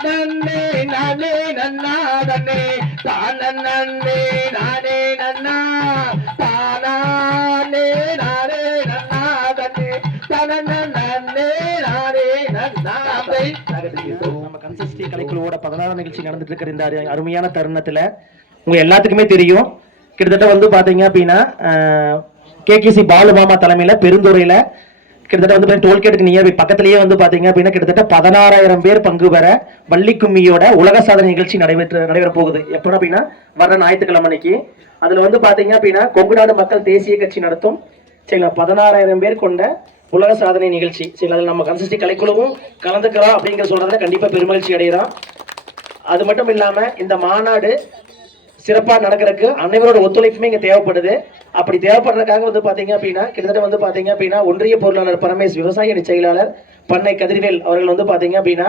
நன்னே நானே நன்னாதனே தான நன்னே நானே நன்னா தானே நானே நன்னாதனே தன நன்னே நானே நன்னா நம்ம கன்சிஸ்டி கலைக்குழுவோட 16 நிகழ்ச்சி நடந்துட்டு இருக்கிற இந்த அருமையான தருணத்துல உங்க எல்லாத்துக்குமே தெரியும். கிட்டத்தட்ட வந்து பாத்தீங்க அப்படின்னா கேகேசி பாலுமாமா தலைமையில பெருந்துறையில கிட்டத்தட்ட வந்து டோல்கேட்டுக்கு நியர்பை பக்கத்திலேயே வந்து பாத்தீங்க அப்படின்னா கிட்டத்தட்ட 16,000 பேர் பங்கு பெற வள்ளி கும்மியோட உலக சாதனை நிகழ்ச்சி நடைபெற போகுது. எப்போ அப்படின்னா வர ஞாயிற்றுக்கிழமை அன்னைக்கு. அதுல வந்து பாத்தீங்க அப்படின்னா கொங்குநாடு மக்கள் தேசிய கட்சி நடத்தும் சரிங்களா 16,000 பேர் கொண்ட உலக சாதனை நிகழ்ச்சி சரிங்களா. அதில் நம்ம கன்சிஸ்டி கலைக்குழுவும் கலந்துக்கிறோம் அப்படிங்கிற சொல்றதுல கண்டிப்பா பெருமகிழ்ச்சி அடைகிறோம். அது மட்டும் இல்லாம இந்த மாநாடு சிறப்பாக நடக்கிறதுக்கு அனைவரோட ஒத்துழைப்புமே இங்க தேவைப்படுது. அப்படி தேவைப்படுறதுக்காக வந்து பாத்தீங்க அப்படின்னா கிட்டத்தட்ட வந்து பாத்தீங்க அப்படின்னா ஒன்றிய பொருளாளர் பரமேஷ், விவசாய அணி செயலாளர் பண்ணை கதிர்வேல் அவர்கள் வந்து பாத்தீங்க அப்படின்னா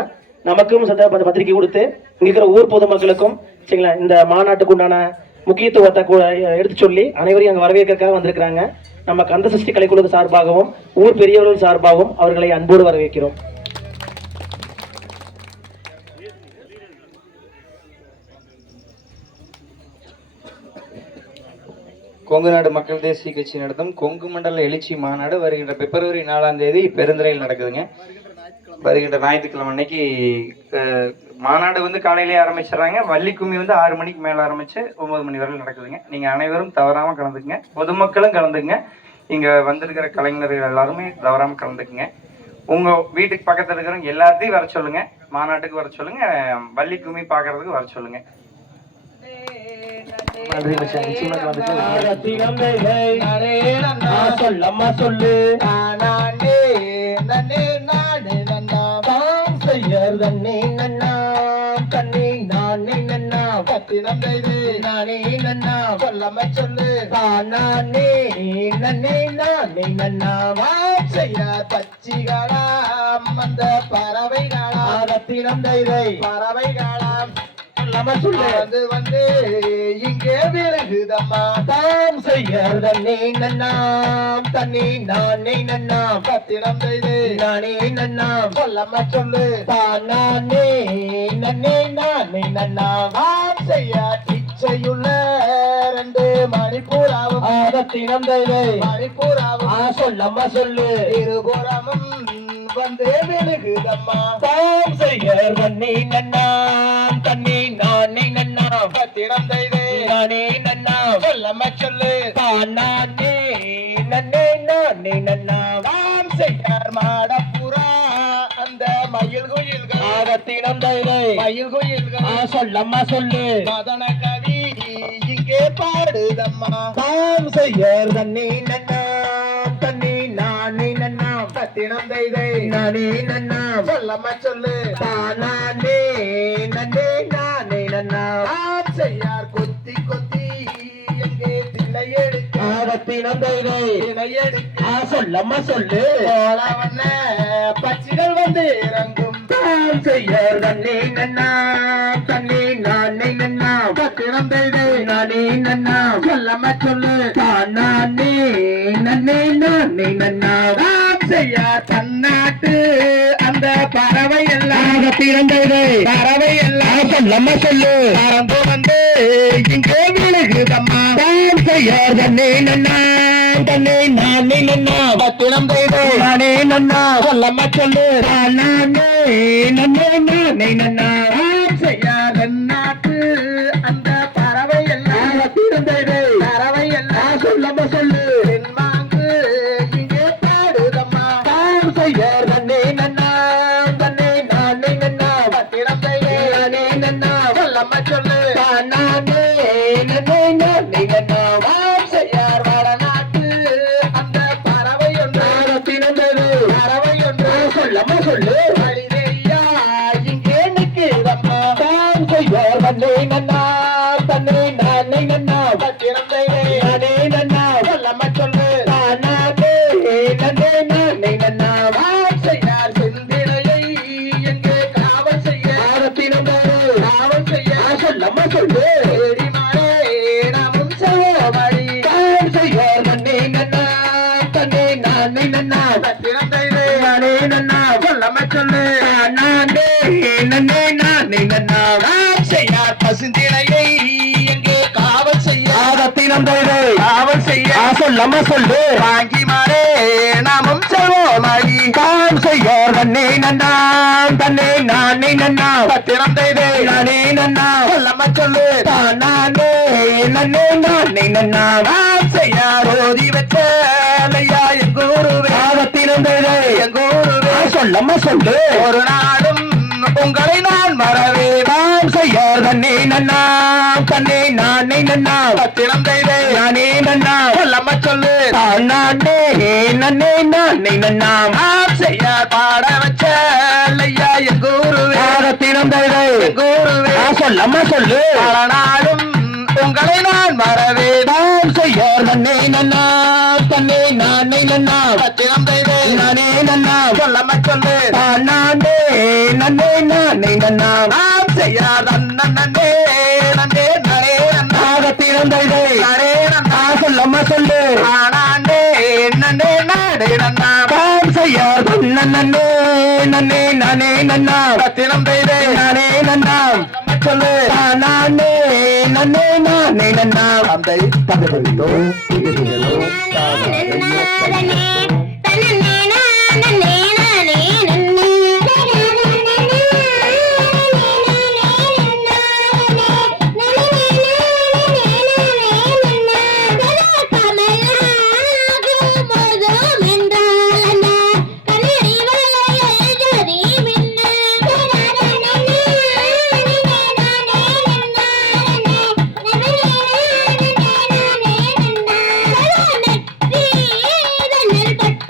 நமக்கும் பத்திரிகை கொடுத்து இங்க இருக்கிற ஊர் பொதுமக்களுக்கும் சரிங்களா இந்த மாநாட்டுக்கு உண்டான முக்கியத்துவத்தை எடுத்து சொல்லி அனைவரையும் அங்க வரவேற்கிறதுக்காக வந்திருக்கிறாங்க. நம்ம கந்தசஷ்டி கலைக்குழு சார்பாகவும் ஊர் பெரியவர்கள் சார்பாகவும் அவர்களை அன்போடு வரவேற்கிறோம். கொங்குநாடு மக்கள் தேசிய கட்சி நடத்தும் கொங்கு மண்டல எழுச்சி மாநாடு வருகின்ற பிப்ரவரி 4ஆம் தேதி பெருந்துறையில் நடக்குதுங்க. வருகின்ற ஞாயிற்றுக்கிழமை அன்னைக்கு மாநாடு வந்து காலையிலேயே ஆரம்பிச்சிடறாங்க. வள்ளிக்கும்மி வந்து 6 மணிக்கு மேலே ஆரம்பிச்சு 9 மணி வரை நடக்குதுங்க. நீங்கள் அனைவரும் தவறாமல் கலந்துக்குங்க, பொதுமக்களும் கலந்துக்குங்க, இங்கே வந்திருக்கிற கலைஞர்கள் எல்லாருமே தவறாமல் கலந்துக்குங்க. உங்கள் வீட்டுக்கு பக்கத்தில் இருக்கிறவங்க எல்லாத்தையும் வர சொல்லுங்க, மாநாட்டுக்கு வர சொல்லுங்க, வள்ளிக்கும்மி பார்க்கறதுக்கு வர சொல்லுங்க. சொல்லு தண்ணி நானே நன்னா பத்தினம் நானே நன்னா சொல்லம சொல்லு நானே நன்னே நானே நன்னா செய்ய பச்சிகளாம் அந்த பறவைகளா ரத்தினம் பறவைகளாம் வந்து வந்து இங்கே விலகுதம்மா தாம் செய்ய தண்ணி நன்னாம் தண்ணி நானே நன்னாம் பத்தினம் நானே நன்னாம் சொல்லம்மா சொல்லு தானே நன்னே நானே நன்னாம் செய்ய இச்சையுள்ள 2 மணிப்பூராவும் ரத்தினம் தைதை மணிப்புறாவும் சொல்லம்மா சொல்லு இருபுறமும் வந்து விழுகுதம்மா தாம் செய்ய தண்ணி நன்னாம் தண்ணி நானே நன்னாம் ரத்தினம் தைதை நானே நன்னாம் சொல்லம்மா சொல்லு தானே நன்னே நானே நன்னாம் தாம் செய்ய மாடப்புறா அந்த மயில் குயில்கள் ரத்தினம் தைதை மயில் குயில்கள் சொல்லம்மா சொல்லு மதன கவி இங்கே பாடுதம்மா தாம் செய்ய தண்ணி நன்னாம் தண்ணி நானே நன்னாம் ரத்தினம் தைதை நானே நன்னாம் சொல்லம்மா சொல்லு தானே நன்னே நானே நன்னாம் தாம் செய்யார் கொத்தி கொத்தி எங்கே திணை எடுக்க ரத்தினம் தைதை திணை எடுக்க சொல்லம்மா சொல்லு வண்ண பச்சிகள் வந்து இறங்கும் தாம் செய்ய தண்ணி நன்னாம் தண்ணி நானே நன்னாம் ரத்தினம் தைதை நானே நன்னாம் சொல்லம்மா சொல்லு தானே நன்னே நானே நன்னாம் தாம் செய்ய தன்னாட்டு அந்த பறவை எல்லாம் ரத்தினம் பறவை எல்லாம் சொல்லம்மா சொல்லு பறந்து வந்து இங்கே விழுகுதம்மா தாம் செய்ய தண்ணி நன்னாம் தண்ணி நானே நன்னாம் ரத்தினம் தைதை நானே நன்னாம் சொல்லம்மா சொல்லு தானே நன்னே நானே நன்னாம் தாம் செய்ய தன்னாட்டு அந்த பறவை எல்லாம் ரத்தினம் தைதை பறவை எல்லாம் சொல்லம்மா சொல்லு தென்மாங்கு இங்கே பாடுதம்மா தாம் செய்ய தண்ணி நன்னாம் தண்ணி நானே நன்னாம் ரத்தினம் தைதை நானே நன்னாம் சொல்லம்மா சொல்லு தானே நன்னே நானே நன்னாம் தாம் செய்ய வடநாட்டு அந்த பறவை ஒன்று ரத்தினம் தைதை பறவை ஒன்று சொல்லம்மா சொல்லு வழிதையா இங்கே நிற்கிறம்மா தாம் செய்ய தண்ணி நன்னாம் தண்ணி நானே நன்னாம் ரத்தினம் தைதை நானே நன்னாம் சொல்லம்மா சொல்லு தானே நன்னே நானே நன்னாம் தாம் செய்யார் செந்திலையை எங்கே காவல் செய்ய ரத்தினம் தைதை காவல் செய்ய சொல்லம்மா சொல்லு தேடிமாறே நாமும் செல்வோமடி தாம் செய்ய தண்ணி நன்னாம் தண்ணி நானே நன்னாம் ரத்தினம் தைதை நானே நன்னாம் சொல்லம்மா சொல்லு தானே நன்னே நானே நன்னாம் தாம் செய்யார் பசுந்திலையை எங்கே காவல் செய்ய ரத்தினம் தைதை காவல் செய்ய சொல்லம்மா சொல்லு வாங்கி மாறே நாமும் செல்வோமடி தாம் செய்ய தண்ணி நன்னாம் தண்ணி நானே நன்னாம் ரத்தினம் தைதை நானே நன்னாம் சொல்லம்மா சொல்லு தானே நன்னே நானே நன்னாம் தாம் செய்ய ரோதி வச்ச ஐயா எங்கூருவே ரத்தினம் தைதை எங்கூருவே சொல்லம்மா சொல்லு ஒரு நாளும் உங்களை நான் மறவே தாம் செய்ய தண்ணி நன்னாம் தண்ணி நானே நன்னாம் ரத்தினம் தைதை நானே நன்னாம் சொல்லம்மா சொல்லு தானே நன்னே நானே நன்னாம் தாம் செய்ய பாட வச்ச ஐயா எங்கூருவே ரத்தினம் தைதை எங்கூருவே சொல்லம்மா சொல்லு பல நாளும் உங்களை நான் மறவே தாம் செய்ய தண்ணி நன்னாம் தண்ணி நானே நன்னாம் ரத்தினம் தைதை நானே நன்னாம் சொல்லம்மா சொல்லு தானே நன்னே நானே நன்னாம் தாம் செய்ய நன்னே நன்னே நானே நன்னாம் ரத்தினம் தைதை நானே நன்னாம் சொல்லம்மா சொல்லு தானே நன்னே நானே நன்னாம் தாம் செய்ய நன்னே நன்னே நானே நன்னாம் ரத்தினம் தைதை நானே நன்னாம் சொல்லு தானே நன்னே நானே நன்னாம் அந்த பதவியோ நெற்றிதனில் பட்ட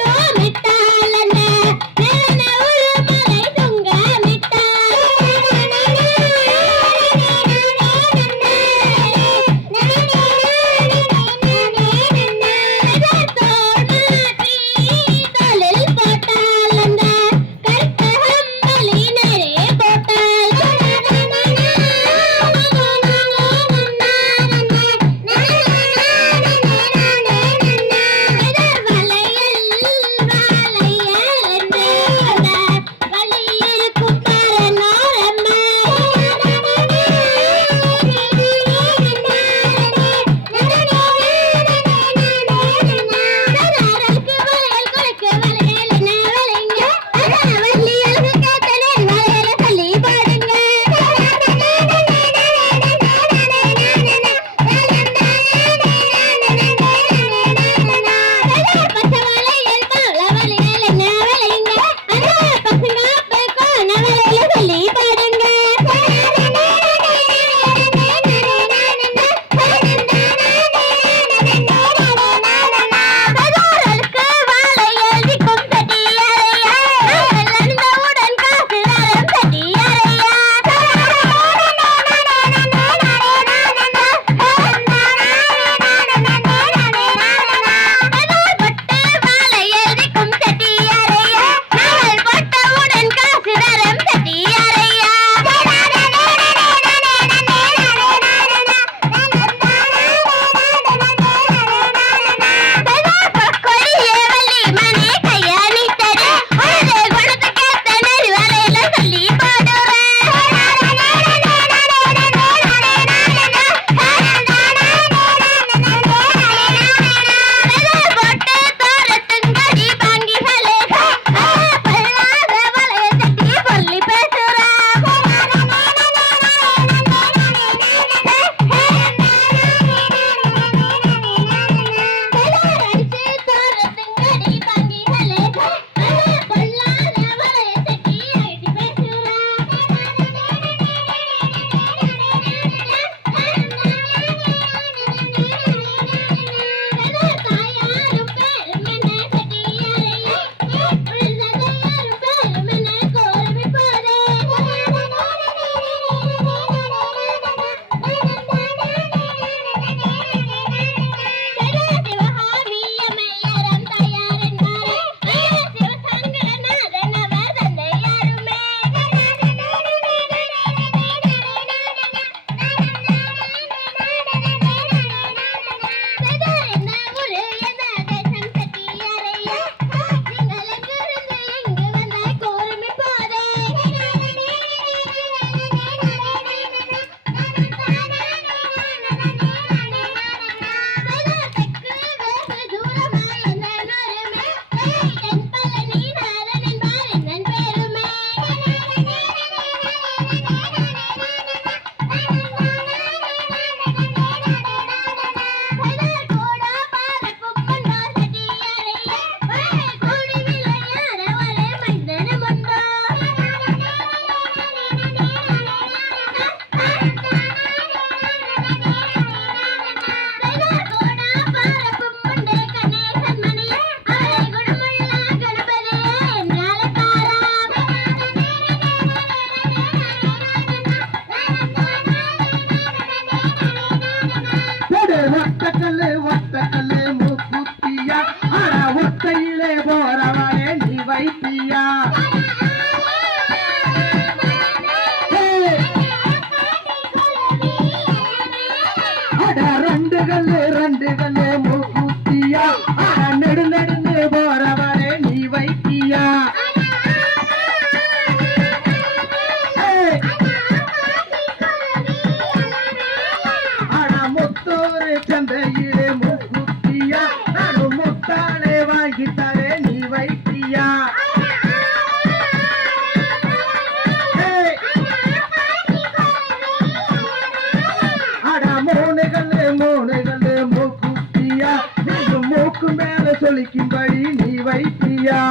ஆனா முத்தூர் சந்தையிலே முக்குத்தியா நானும் முத்தானே வாங்கித்தாரே நீ வைத்தியா ஆனா மூணு கல்லு மூக்குத்தியா நீங்க மூக்கு மேல சொல்லிக்கும்படி நீ வைத்தியா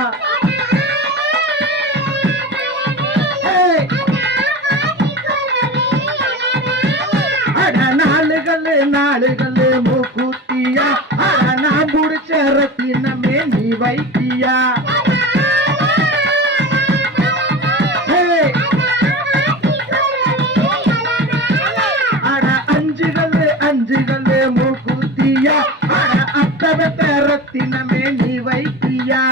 அட நாலு கல்லு மூக்குத்தியா அட நான் புடிச்ச ரத்தினமே நீ வைத்தியா அட அஞ்சு கல்லு மூக்குத்தியா அட அத்தவத்த ரத்தினமே நீ வைத்தியா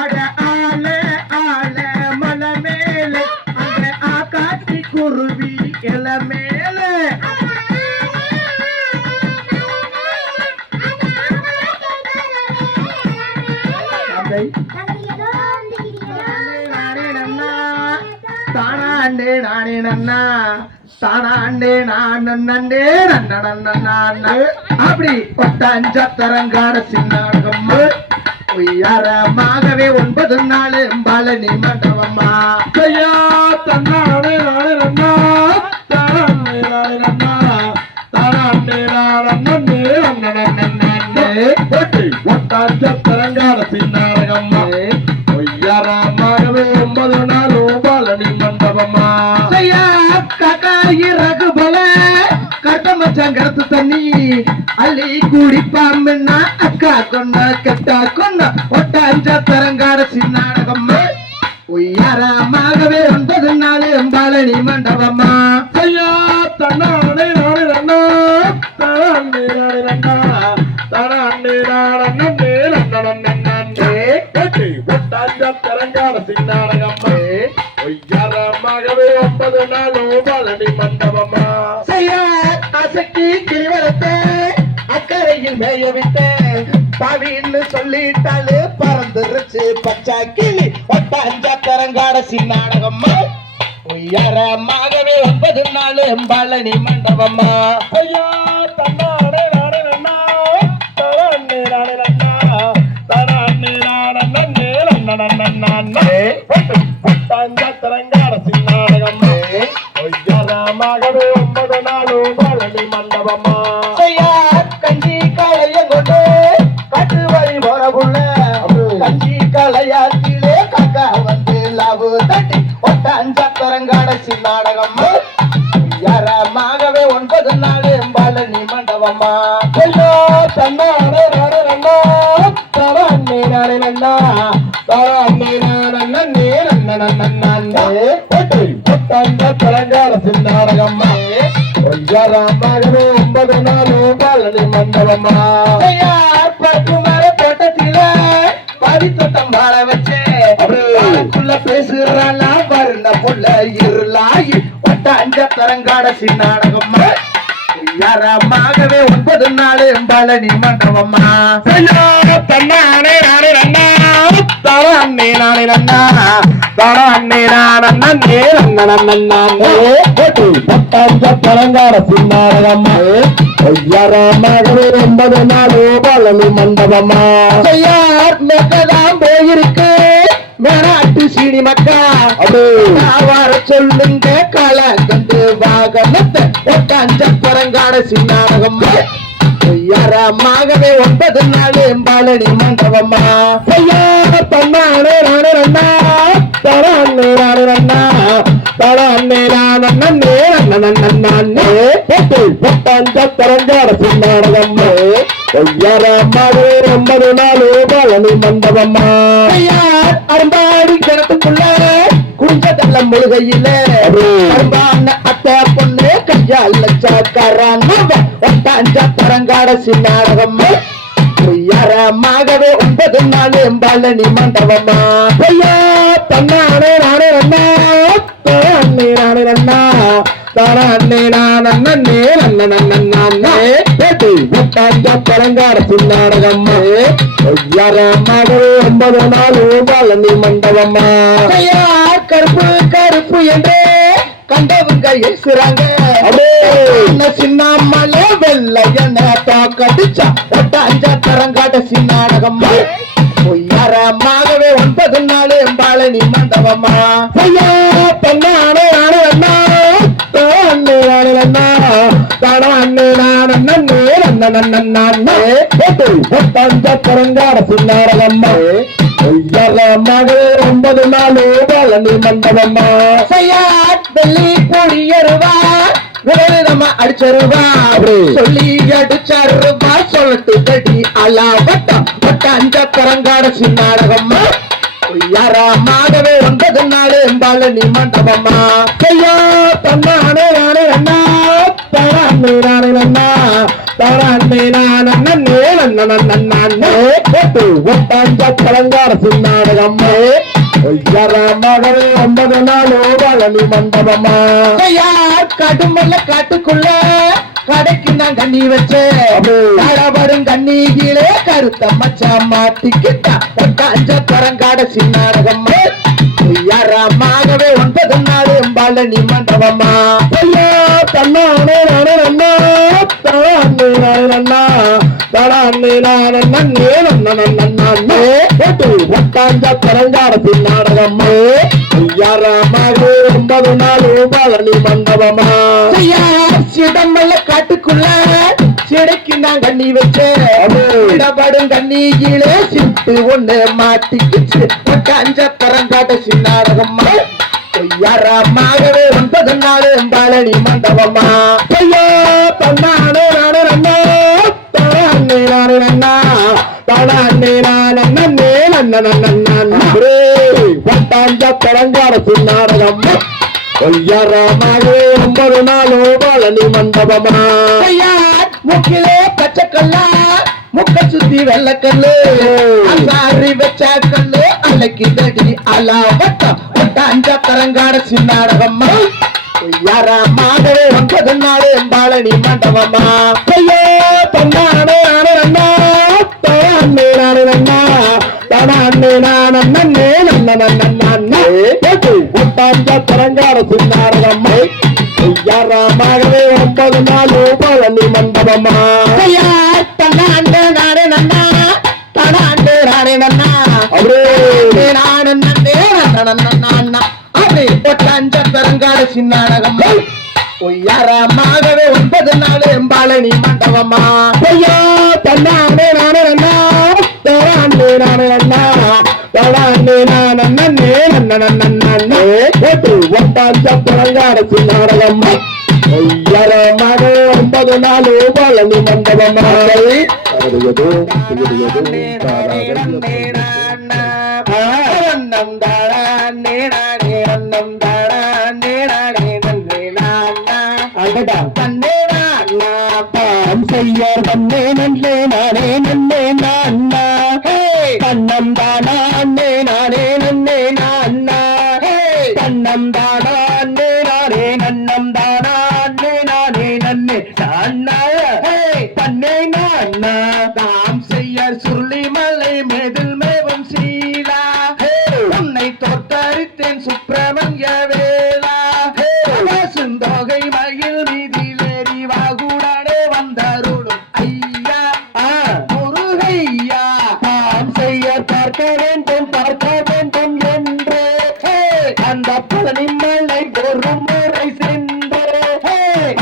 அட ஆல மலை மேல அட ஆகாட்டி குருவி இல மேல தானாண்டே நானே நன்னா தானாண்டே நான் நன்னே நன்னே அப்படி ஒட்டாஞ்சத்தரங்காட சின்னாடகம் உயரமாகவே 9 நாள் பழனி மண்டபம்மா ஐயா தன்னானே நானே நன்னா தானாண்டே நானே நன்னா தானாண்டே நானே நன்னே ஒட்டாஞ்சத்தரங்காட சின்னாடகம்மா உயரமாகவே 9 நாள் பழனி மண்டபம்மா ஐயா காக்கா இறகு பல கட்டமச்சங்கரத்து தண்ணி அள்ளி குடிப்பாம்னா அக்கா கொண்ட கெட்டா கொண்ட ஒட்டாஞ்சத்தரங்காட சின்னாடகம் உயரமாகவே 9 நாள் பழனி மண்டபம்மா ஐயா தன்னானே நானே நன்னா தானே நானே நன்னா தானே நானே நன்னே ஒட்டாஞ்சத்தரங்காட சின்னாடகம் உயரமாகவே 9 நாள் பழனி மண்டபம்மா அசக்கி கிளிவரத்தை அக்கறையில் மேய விட்டு பாவின்னு சொல்லிட்டாலு பறந்துருச்சு பச்சா கிளி ஒட்டாஞ்சத்தரங்காட சின்னாடகம்மா உயரமாகவே 9 நாள் பழனி மண்டபம்மா ஐயா தன்னானே நானே நன்னா தானே நானே நன்னா தானே நானே நன்னே ஒட்டாஞ்சத்தரங்காட சின்னாடகம்மா உயரமாகவே 9 நாள் பழனி மண்டபம்மா கஞ்சி காளைய கொண்டு காட்டு வழி போறவுள்ள கஞ்சி காளையாத்திலே காக்கா வந்து லாவு தட்டி ஒட்டாஞ்சத்தரங்காட சின்னாடகம்மா உயரமாகவே 9 நாள் பழனி மண்டபம்மா ஐயோ தன்னானே நானே நன்னா தானே நானே நன்னா தானே நானே நன்னே ஒட்டாஞ்சத்தரங்காட சின்னாடகம்மா உயரமாகவே 9 நாள் பழனி மண்டபம்மா பட்டு மர தோட்டத்தில பாதித்தோட்டம் வாழ வச்சே அவருக்குள்ள பேசுறாளா வருண புள்ள இருளாயி ஒட்டாஞ்சத்தரங்காட சின்னாடகம்மா உயரமாகவே 9 நாள் பழனி மண்டபம்மா தன்னானே நானே நன்னா தானே நானே நன்னா தானே நானே நன்னே ஒட்டாஞ்சத்தரங்காட சின்னாடகம்மா உயரமாகவே 9 நாள் பழனி மண்டபம்மா மெக்கதான் போயிருக்கு மேனாட்டு சீனி மக்கா வர சொல்லுங்க களை கண்டு வாகனத்தை ஒட்டாஞ்சத்தரங்காட சின்னாடகம்மா உயரமாகவே 9 நாள் பழனி மண்டபம்மா ஐயா தன்னானே நானே நன்னா தானே நானே நன்னா தானே நானே ஒட்டாஞ்சத்தரங்காட சின்னாடகம்மா உயரமாகவே 9 நாள் பழனி மண்டபம்மா அரும்பாடி கிணத்துக்குள்ள குஞ்ச தள்ள முழுகையில அரும்பான அத்தை பொண்ணு கையால் லட்சக்காரன் ஒட்டாஞ்சத்தரங்காட சின்னாடகம்மா உயரமாகவே 9 நாள் பழனி மண்டபம்மா ஐயா தன்னானே நானே நன்னா தானே நானே நன்னா தானே நானே நன்னே ஒட்டாஞ்சத்தரங்காட ஒட்டாஞ்ச பழங்கார சின்னாடகம்மா மகள் 9 நாள் பழனி மண்டபம்மா கருப்பு கருப்பு என்றே கண்டவங்க ஏசுறாங்க சின்னம்மல வெள்ளையன தாக்கடிச்சா ஒட்டாஞ்ச பழங்காட சின்னாடகம்மா பொய்யாரமாகவே 9 நாள் பழனி மண்டபம்மா பொய்யா பெண்ணானே அண்ணா பரங்கார சின்னாரகம்மா மகள் 9 நாள் பழனி மண்டபம்மா வெள்ளி பொடியருவா விரதமா அடிச்சருவா சொல்லி அடிச்சருவா சொல்லட்டு கடி அலாவட்டா ஒட்டாஞ்ச பரங்கார சின்னாரகம்மா யாராமாகவே 9 நாள் பழனி மண்டபம்மா ஐயா தன்னானே நானே அண்ணா தரானே நானே அண்ணா தரானே நானே நன்னே ஒட்டாஞ்ச பழங்கார சின்னாடகம்மா யாராமாகவே 9 நாள் பழனி மண்டபம்மா ஐயா கடுமல்ல காட்டுக்குள்ள கடைக்கு நான் கண்ணி வச்சேன் வரும் கண்ணீகிலே கருத்த மச்சா மாட்டிக்கிட்டா ஒட்டாஞ்ச பரங்காட சின்னாடகம்மா யாராமாகவே 9 நாள் பழனி மண்டபம்மா ஐயா தன்னானே நானே அண்ணா தரானே நானே அண்ணா தரானே நானே நன்னே ஒட்டாஞ்ச பரங்காட சின்னாடகம்மா யாராமாகவே 9 நாள் பழனி மண்டபம்மா ஐயா சிடம்பல்ல காட்டுக்குள்ள சிடைக்கு நான் கண்ணி வச்சேன் கண்ணீகிலே சிட்டு ஒண்ணு மாட்டிக்கிச்சு ஒட்டாஞ்ச பரங்காட்ட சின்னாடகம்மா யாராமாகவே 9 நாள் பழனி மண்டபம்மா ஐயா தன்னானே நானே அண்ணா தரானே நானே அண்ணா தரானே நானே நன்னே ஒட்டாஞ்ச பரங்காட சின்னாடகம்மா யாராமாகவே 9 நாள் பழனி மண்டபம்மா ஐயா முக்கிலே பச்சைக்கல்லா முக்க சுத்தி வெள்ளக்கல்லு அசாரி வச்ச கல்லு அலைக்கு தடி அலாவட்டா ஒட்டாஞ்ச பரங்காட சின்னாடகம்மா யாராமாகவே 9 நாள் பழனி மண்டபம்மா ஐயோ தன்னானே நானே அண்ணா தரானே நானே அண்ணா தரானே நானே நன்னே ஒட்டாஞ்ச பரங்காட சின்னாடகம்மா யாராமாகவே 9 நாள் பழனி மண்டபம்மா ஐயா தன்னாண்டே நானே நன்னா தன்னாண்டே நானே நன்னா அவரே நானே நன்னே நன்னா அப்படி ஒட்டாஞ்ச பரங்காட சின்னாடகம்மா யாராமாகவே 9 நாள் பழனி மண்டபம்மா ஐயா தன்னாண்டே நானே நன்னா தராண்டே நானே நன்னா தராண்டே நானே நன்னே ஒட்டாஞ்ச பரங்காட சின்னாடகம்மா யாராமாகவே 9 நாள் பழனி மண்டபம்மா செய்யார் தன்னே நன்னே நானே நன்னே நான்னா தன்னம் தானா அண்ணே நானே நன்னே நான்னா தன்னம் தானா அண்ணே நானே நன்னம் தானா அண்ணே நானே நன்னே நான்னா தன்னே நான்னா தாம் செய்யார் சுருளிமலை மேதில் மேவும் சீலா உன்னை தோற்கடித்தேன் சுப்பிரமணிய வேளா சுந்தோகை மயில் மீதிலேறி வாகுடனே வந்தருளும் ஐயா முருகையா தாம் செய்ய பார்க்க வேண்டும் என்று அந்த பழனி மலை ஒரு முறை சென்று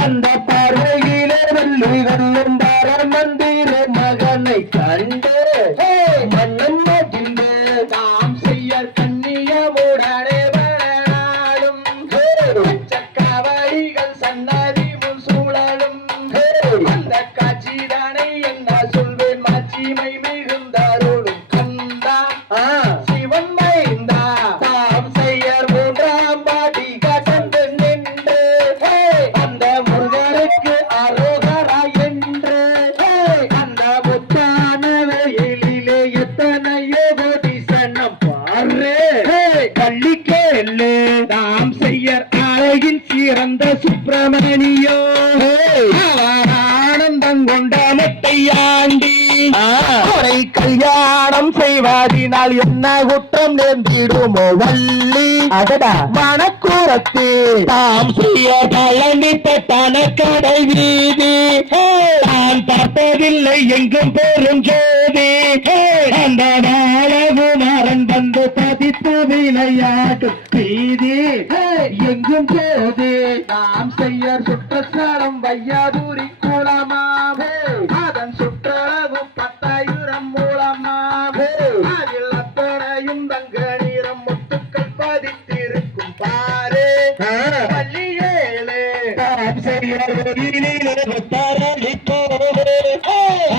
அந்த பார்வையிலே வெள்ளும் மந்திர மகனை கண்டு மன்னன் மகிழ்ந்து தாம் செய்ய கண்ணியமுடனே வரணாலும் சக்கவழிகள் சன்னதி முன் சூழலும் அந்த காட்சிதானே என்ன சொல்வேன் மாட்சிமை மிகுந்தாரோடும் கந்தா சிவன் மைந்தா தாம் செய்யர் 3ஆம் பாடி கடந்து நின்று அந்த முருகருக்கு அரோகரா என்று அந்த முத்தான வெயிலிலே எத்தனையோ கோடி சனம் பாரு கள்ளிக்கேளு தாம் செய்யர் அழகின் சிறந்த சுப்பிரமணியோ ஆனந்தம் கொண்ட மட்டை முனியாண்டி அவரை கல்யாணம் செய்வதினால் என்ன குற்றம் நேர்ந்திடுமோ வள்ளி அடடா மணக்கூரத்து தாம் செய்ய பழனி பட்டான கடை வீதி நான் பார்த்ததில்லை எங்கும் பெரும் ஜோதி அந்த நாளகுமாரன் வந்து பதித்து விளையாட்டு வீதி எங்கும் ஜோதி நாம் செய்ய சுற்றச்சாலம் வையாதூரி குளமாவே அதன் சுற்றளவு 10,000 மூலமாவே அதில் அத்தனையும் தங்க நிறம் முத்துக்கள் பதித்திருக்கும் பாரு பள்ளியேலே நாம் செய்ய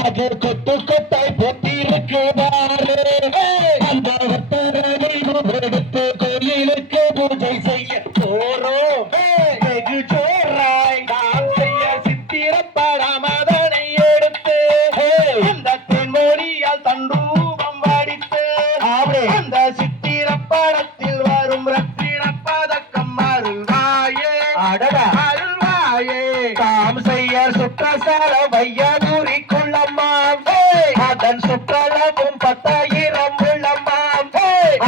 அது கொத்து கொத்தாய் போட்டிருக்கிறாரு அந்த எடுத்து கோயிலுக்கு பூஜை செய்ய போறோம் வெகு ஜோராய் நாம் செய்ய சித்திரப்படம் அதனை எடுத்து அந்த தென்மொழியால் தன் ரூபம் வடித்து அந்த சித்திரப்படத்தில் வரும் ரத்தின பதக்கம் அருள்வாயே அருள்வாயே தாம் செய்ய சுற்றசால வையாதூரி குள்ளம்மாம் அதன் சுற்றளவும் 10,000 உள்ளம்மாம்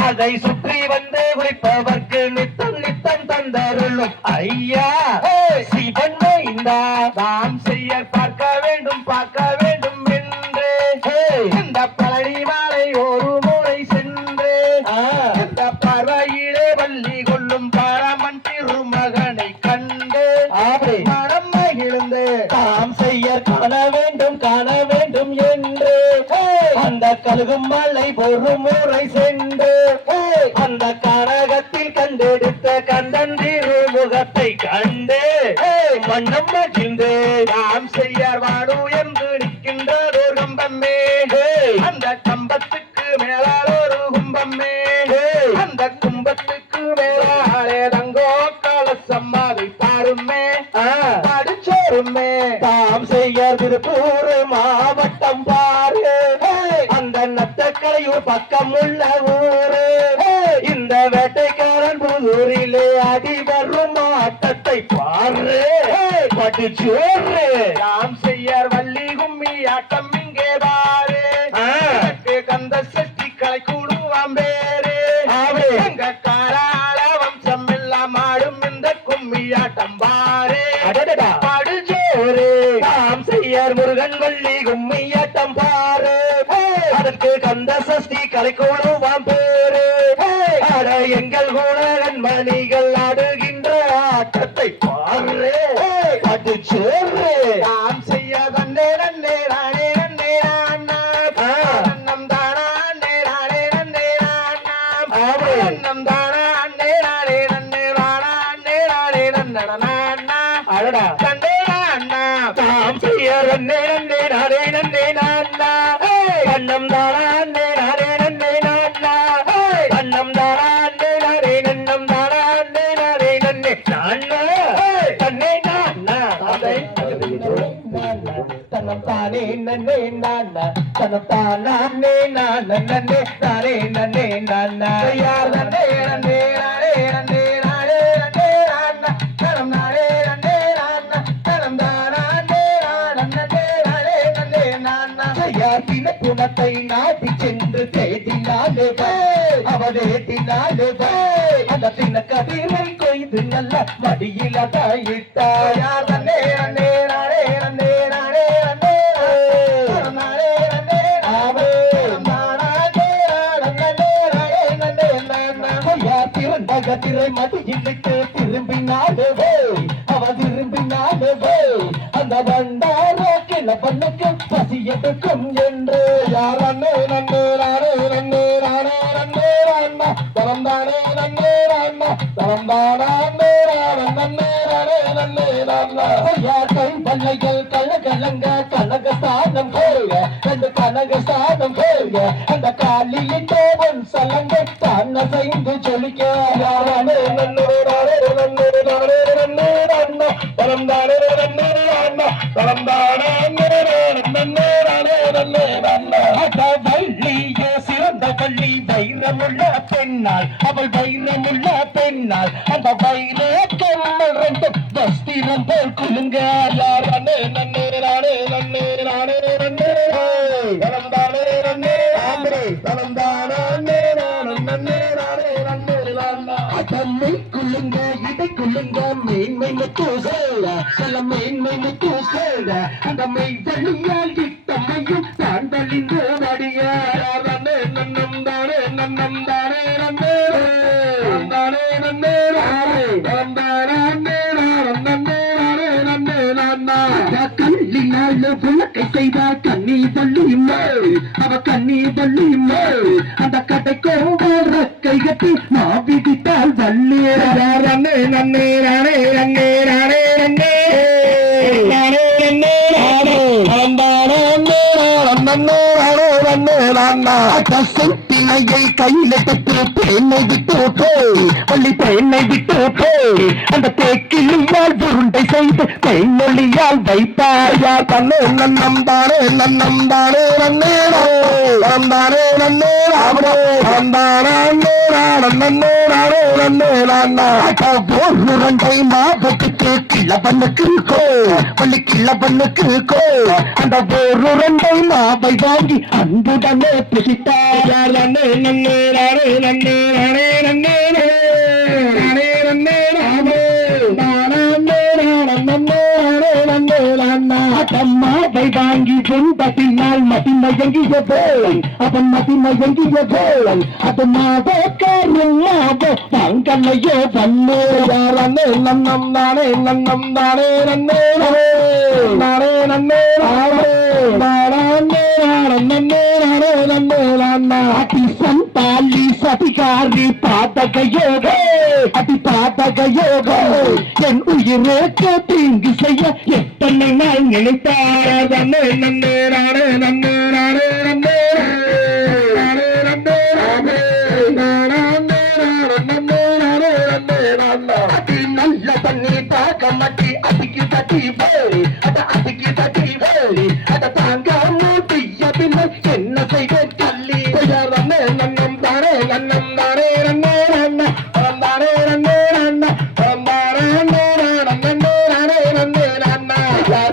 அதை சுற்றி வந்து குளிப்பவர்க்கு நித்தம் நித்தம் தந்தருளும் ஐயா சிவன் மைந்தா நாம் செய்ய பார்க்க வேண்டும் என்று இந்த பழனி மாலை ஒரு முறை சென்று இந்த பார்வையிலே வள்ளி கொள்ளும் பரமன் திருமகனை கண்டு மனம் மகிழ்ந்து தாம் செய்ய காண வேண்டும் என்று அந்த கழுகும் மலை ஒரு முறை சென்று அந்த கனகத்தில் கண்டெடுத்த கந்தன் திருமுகத்தை கண்டு மன்னம் மகிழ்ந்து நாம் செய்ய வாடு என்று நிற்கின்றதோர் கம்பமே அந்த கம்பத்துக்கு மேலால் ஒரு கும்பமே அந்த கும்பத்துக்கு மேலாலே தங்கோ கலசம் அதை பாருமே படிச்சோருமே தாம் செய்ய திருப்பூர் மாவட்டம் பாரு அந்த நத்தக்கரையூர் பக்கம் உள்ள ஊரு இந்த வேட்டைக்காரன் புதூரிலே அடி வரும் ஆட்டத்தை பாரு படிச்சோரு நாம் செய்ய வள்ளி கும்மி ஆட்டம் இங்கே பாரு கந்த சஷ்டி கலை கூடுவாம் பேரு எங்க காராள வம்சம் எல்லாம் ஆடும் இந்த கும்மி ஆட்டம் பாரு படிச்சோரு நாம் செய்ய முருகன் வள்ளி கும்மி ஆட்டம் பாரு அதற்கு கந்த சஷ்டி கலை கூடுவாம் பேரு அட எங்கள் குணகன் மணிகள் ஆடுகின்ற ஆட்டத்தை பாரு படிச்சோரு நாம் செய்ய தன்னே நன்னே நானே நன்னே நன்னம் தானா அண்ணே நானே நன்னே நன்னம் தானா அண்ணே நானே நன்னே நானா அண்ணே நானே நன்னடனா அடடா தன்னே நானா தாம் செய்ய நன்னே நன்னே நானே நன்னே நானா கண்ணம் தானா அண்ணே நானே நன்னே நானா கண்ணம் தானா அண்ணே நானே நன்னம் தானா அண்ணே நானே நன்னே நானா தன்னே நானா அதை தன்னம் தானே நன்னே நானா தன்னம் தானே நானே நன்னே நானே நன்னே நானா யார் நன்னே நன்னே நானே நன்னே நானே நன்னே நானா தனம் நானே நன்னே நானா தனம் தானே நன்னே நானே நன்னே நானா யார் தின குணத்தை நாட்டி சென்று தேடினாலே அவதேட்டினாலே அந்த தின கதிரை கொய்து நல்ல மடியில தாயிட்டார் யார் நன்னே நன்னே நானே நன்னே நானே நன்னே நானே நன்னே ஆவே திறந்தக திரை மடியிலுக்கு திரும்பினாலே அவ திரும்பினாலே அந்த வண்டாரோ கிளப்பனுக்கு பசி எடுக்கும் என்று யார் நன்னே நன்னே நானே நன்னே நானே நன்னே நானா தரந்தானே நன்னே நானா தரந்தானே நன்னே நானே நன்னே நானா யார் கை பல்லைகள் கள்ளகலங்க கனகஸ்தானம் கோருக ரெண்டு கனகஸ்தானம் கோருக அந்த காலில் தோவன் சலங்கை தான் அசைந்து சொல்லிக்க யாரானே நன்னே நானே நன்னே நானே நன்னே நானா தரந்தானே நன்னே நானா தரந்தானே நன்னே நானே நன்னே நானா அட வள்ளியே சிறந்த கள்ளி வைரமுள்ள பெண்ணாள் அவள் வைரமுள்ள பெண்ணாள் அந்த வைர கம்மல் ரெண்டும் வஸ்திரம் போல் குலுங்க யாரானே நன்னே நானே நன்னே நானே நன்னே தன்னை குள்ளுங்க இடை குள்ளுங்க மேன்மை முத்து சேட சில மேன்மை முத்து சேட அந்த மெய் தனியால் இட்டமையும் தான் தளிந்து வடிய நன்னம் தானே நன்னம் தானே நன்னே தானே நன்னே கல்லினால் புலக்கை செய்தால் கண்ணி பள்ளியும்மல் அவ கண்ணி பள்ளியும்மல் அந்த கடை கோவார கைகட்டி மாவிடித்தால் வள்ளி நன்னே நானே நன்னே நானே நன்னே நானே நன்னே செப்பினையை கையில பெற்று பெண்ணை விட்டு போய் பள்ளி பெண்ணை விட்டு போய் அந்த தேக்கிலியால் உருண்டை செய்து பெண்ணொழியால் வைப்பார் யார் தன்னே நன்னம் தானே நன்னம் தானே நன்னே தானே நன்னே உருண்டை மாபத்துக்கு கிள்ள பண்ணுக்கு கோ பள்ளி கிள்ள பண்ணுக்கு கோ அந்த உருண்டை மாவை வாங்கி அன்புடனே புசித்தார் நன்னே நன்னே நானே நன்னே நானே நன்னே நானே நன்னே நானே மாவை வாங்கி சொந்த பின்னால் மதிமயங்கிய போல் அவன் மதிமயங்கிய போல் அது மாவோக்காரும் மாவோ தாங்கல்லையோ வன்னே யாரே நன்னம் தானே நன்னம் தானே நன்னே நானே நன்னே சந்தாலி சதிகாரி பாதகையோக அடி பாதகையோக என் உயிருக்கு தீங்கு செய்ய எத்தனை நாள் நினைத்தார் நன்னே நன்னே நானே நன்னே நானே நன்னே நானே நன்னே அடி நல்ல தண்ணி தாக்க மட்டி அதுக்கு தட்டி போய் அதுக்கு தட்டி போய் அத தாங்க மூட்டிய பின்ன என்ன செய்வேன் கல்லி நன்னே நன்னம் தானே நன்னம் தானே நன்னே நன்ன தானே நன்னே நன்ன தானே நன்னே நானே நன்னே நன்ன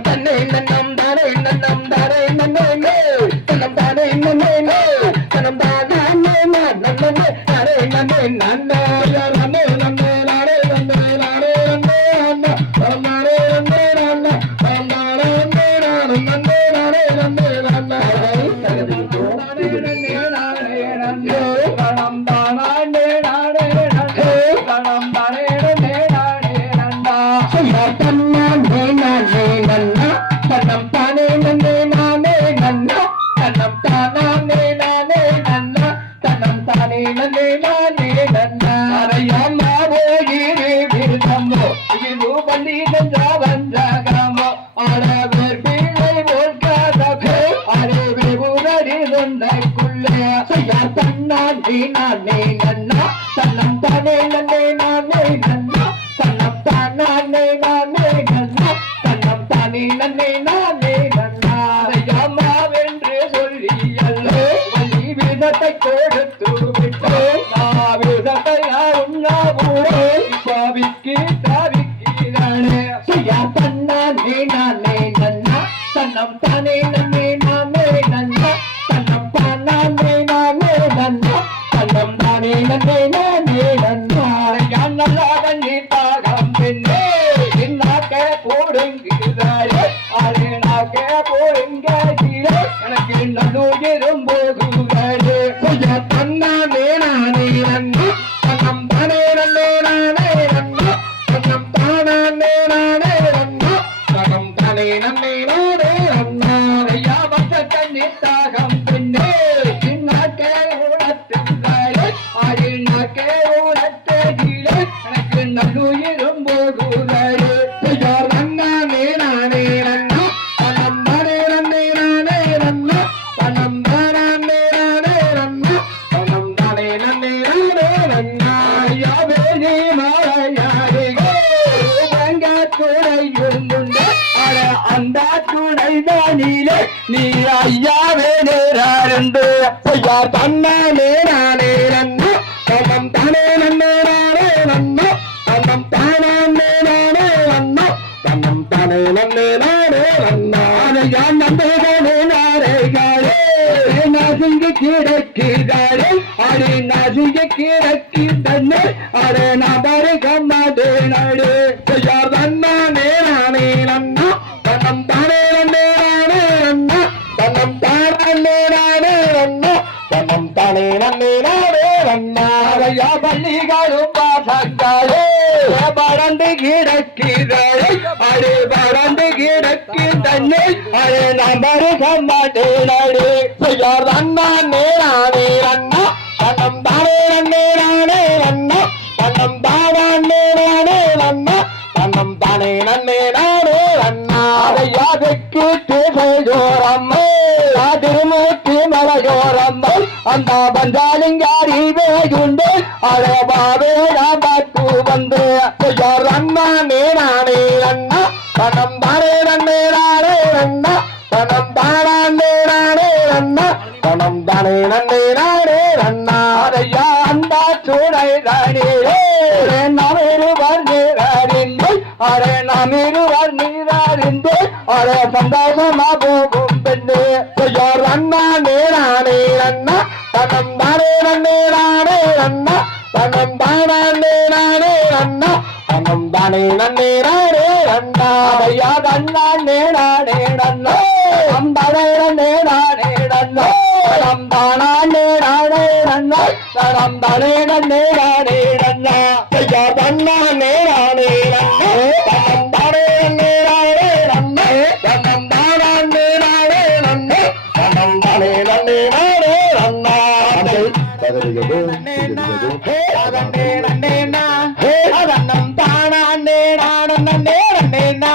தன்னை நன்னம் தானே நன்னம் தானே நன்னே தன்னம் தானே நன்னே தன்னம் தானே நன்னே நானே நன்னே நன்ன நன்னே நன்னே நானே நன்னே நானே நன்னே நன்ன தானே நன்னே நன்ன தானே நன்னே நானே நன்னே நன்ன கொடுத்து விட்டு விதத்தை பாவிக்கு தாவிக்கிறானே தன்னானே நானே நன்னா தன்னம் தானே நன்னே நானே நன்னா தன்னம் தானே நானே நன்னா தன்னம் தானே நன்னே நானே நன்னா யான் நல்லா கண்ணி தாகம் பின்னே இன்னாக்க போடுங்கிறாரே ஆளே நாக்க போடுங்கிறீரே எனக்கு நடு எறும்போகுகிறாரே தன்னானே நானே நன்னா தன்னம் தானே நன்னே நானே நன்னா தன்னம் தானே நானே நன்னா தன்னம் தானே நன்னே நானே நன்னா யாவத்த கண்ணி தாகம் பின்னே இன்னாக்க உணர்த்துகிறாரே ஆளே நாக்க உணர்த்துகிறே எனக்கு நடு எறும்போகுகிறாரே நன்னானே நானே நன்னா தன்னம் தானே நன்னே நானே நன்னா தன்னம் தானே நானே நன்னா தன்னம் தானே நன்னே நானே நன்னா யாவே நீ மாயாரே வாங்க துணையுண்டு அட அந்த துணைதானிலே நீ ஐயாவே நேராருண்டு யார் தன்னானே நானே நன்னா தன்னம் தானே நன்னே நானே நன்னா தன்னம் தானே நானே நன்னா தன்னம் தானே நன்னே நானே நன்னா யான் நம்பேகனே நாரே காரே நசிங்கு கிடக்கு கீழே அடி நதிய கிடக்கின்றன அடே நபரு கம்மாதே நடு யார் தன்னானே நானே நன்னா தன்னம் தானே நன்னே நானே நன்னா தன்னம் தானே நானே நன்னா தன்னம் தானே நன்னே நானே நன்னா ஐயா பள்ளிகளும் பாசங்களே பறந்து கிடக்கிறாய் அடே பறந்து கிடக்கின்றன அடே நம்பரு கம்மாட்டே நடு யார் அண்ணா நேரானே அண்ணா தன்னம் தானே நன்னே நானே அண்ணா தன்னம் தானே நானே அண்ணா தன்னம் தானே நன்னே நானே அண்ணா அதையாதுக்கு தேசோரம்மை திருமூர்த்தி மலையோரம்மை அந்த பஞ்சாலிங்காரி வேகுண்டு அழ பாவே ராபாத்து வந்து யார் அண்ணா நேரானே அண்ணா தனம் தானே நன்னே நானே அண்ணா தனம் தானே நானே அண்ணா தனம் தானே நன்னே நானே அண்ணா அதையா அந்த சூடை தானே நமிருவர் நீராரிந்து அரே நமிருவர் நீராரிந்து அரே சந்தோஷமா போகும் பெண்ணு யார் அண்ணா நேரானே அண்ணா தனம் தானே நன்னே நானே அண்ணா தனம் தானே நானே அண்ணா தனம் தானே நன்னே நானே அண்ணா ஐயா தன்னா நேரானே அண்ணா தம் தானே நன்னே நானே அண்ணா தம் தானே நானே அண்ணா தனம் தானே நன்னே நானே அண்ணா ஐயா தன்னா நேரானே அண்ணா தனம் தானே நன்னே நானே அண்ணா தனம் தானே நானே அண்ணா தனம் தானே நன்னே நானே அண்ணா அதன்னே நன்னேனா அதன்னம் தானே நானே நன்னேனா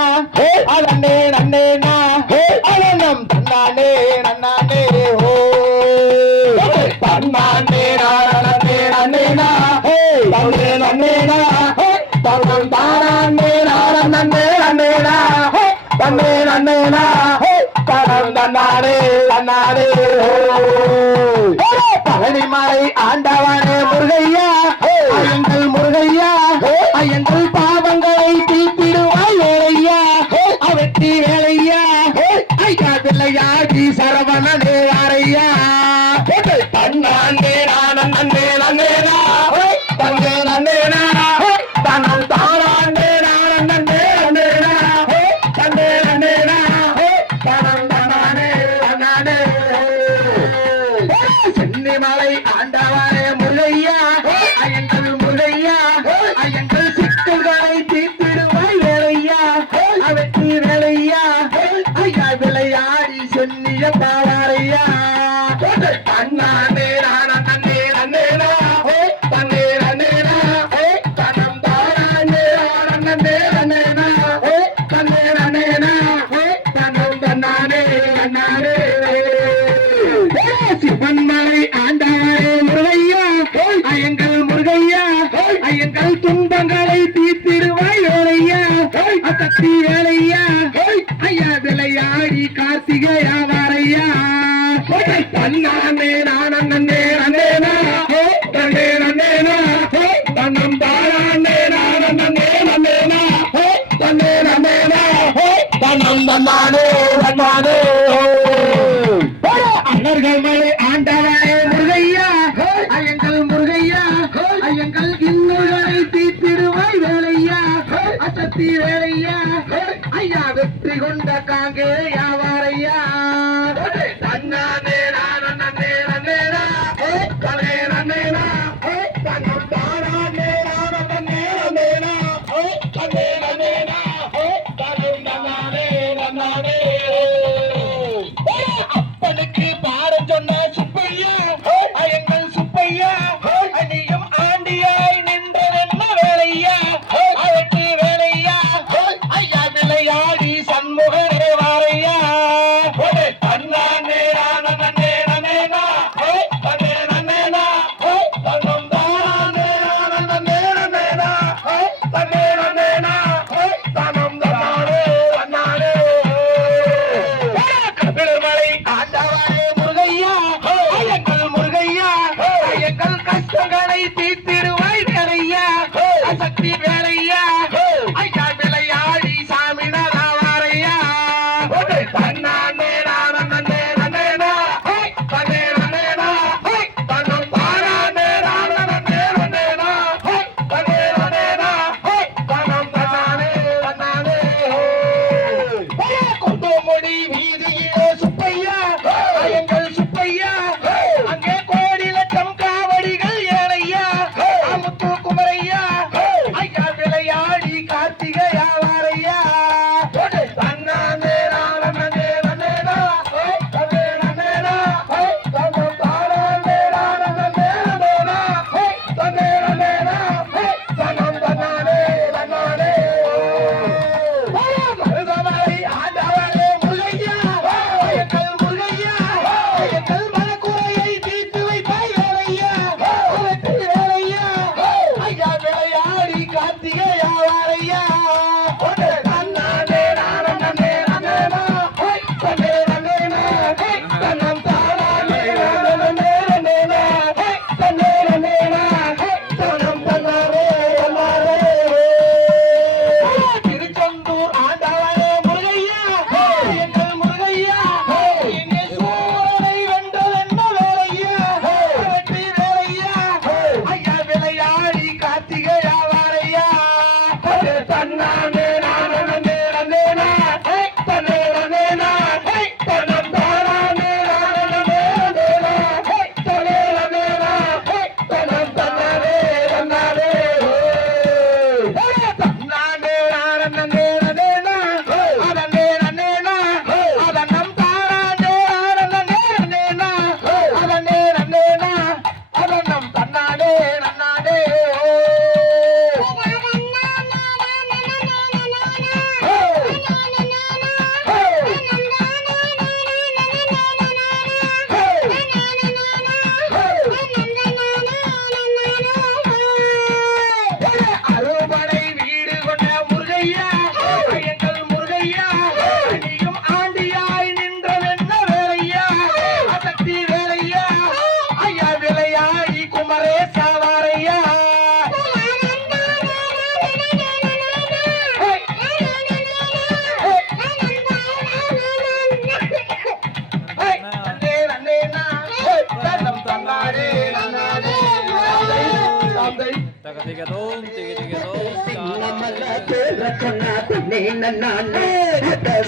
அதன்னே நன்னேனா அதன்னம் தன்னானே நன்னானே ஓ தன்னானே நானே நன்னேனா தன்னே நன்னேனா தன்னம் தானே நானே நன்னேனா தன்னே நன்னேனா தனம் தன்னானே நன்னானே ஓ பழனிமலை ஆண்டவனே முருகையா ஐயங்கள் முருகையா ஐயங்கள் பாவங்களை தீர்த்திடுவாய் வேலையா அவற்றி வேலையா ஐயா பிள்ளையாடி சரவணனே யாரையா தன்னானே நானே நன்னேனா தன்னே நன்னேனா தன்னம் தானே நானே நன்னேனா தன்னே நன்னேனா தனம் தானே நன்னே சென்னிமலை ஆண்டவனே முருகையா ஐயங்கள் முருகையா ஐயங்கள் சிக்கல்களை தீர்த்திடுவாய் வேலையா அவற்றி வேலையா ஐயா விளையாடி சென்னிய பாவாரையா தன்னானே நானே நன்னேனா தன்னே நன்னேனா தனம் தானே நானே நன்னேனா தன்னே நன்னேனா தனம் தன்னானே நன்னானே சிவன்மலை ஆண்டவரே முருகையா ஐயங்கள் முருகையா ஐயங்கள் துன்பங்களை தீர்த்திடுவாய் வேலையா அசக்தி வேலையா ஐயா விளையாடி கார்த்திகையா வாரையா தன்னானே நானே நன்னேனா தன்னே நன்னேனா தன்னம் தானே நானே நன்னேனா தன்னே நன்னேனா தன்னம் தன்னானே நன்னானே அண்ணர்கள் மலை ஆண்டவரே முருகையா ஐயங்கள் முருகையா ஐயங்கள் இன்னுகளை தீர்த்திடுவாய் வேலையா அசக்தி வேலையா ஐயா வெற்றி கொண்ட காங்கே யாவாரையா தன்னானே நானே நன்னேனா தனே நன்னேனா தன்னம் தானே நானே நன்னேனா தன்னே நன்னேனா தனம் தன்னானே நன்னானே அப்பனுக்கு பாட சொன்ன சுப்பையா ஐயங்கள் சுப்பையா அணியும் ஆண்டியாய் நின்றதென்ன வேலையா அவற்றி வேலையா ஐயா விளையாடி சண்முகரே வாரையா தன்னானே நானே நன்னேனா தன்னே நன்னேனா தன்னம் தானே நானே நன்னேனா தன்னே நன்னேனா தனம் தானே நன்னானே கபிலமலை ஆண்டவரே முருகையா ஐயங்கள் முருகையா ஐயங்கள் கஷ்டங்களை தீர்த்திடுவாய் வேலையா அசக்தி வேலையா ஐயா விளையாடி சாமி நவாரையா தன்னானே நானே நன்னேனா தன்னே நன்னேனா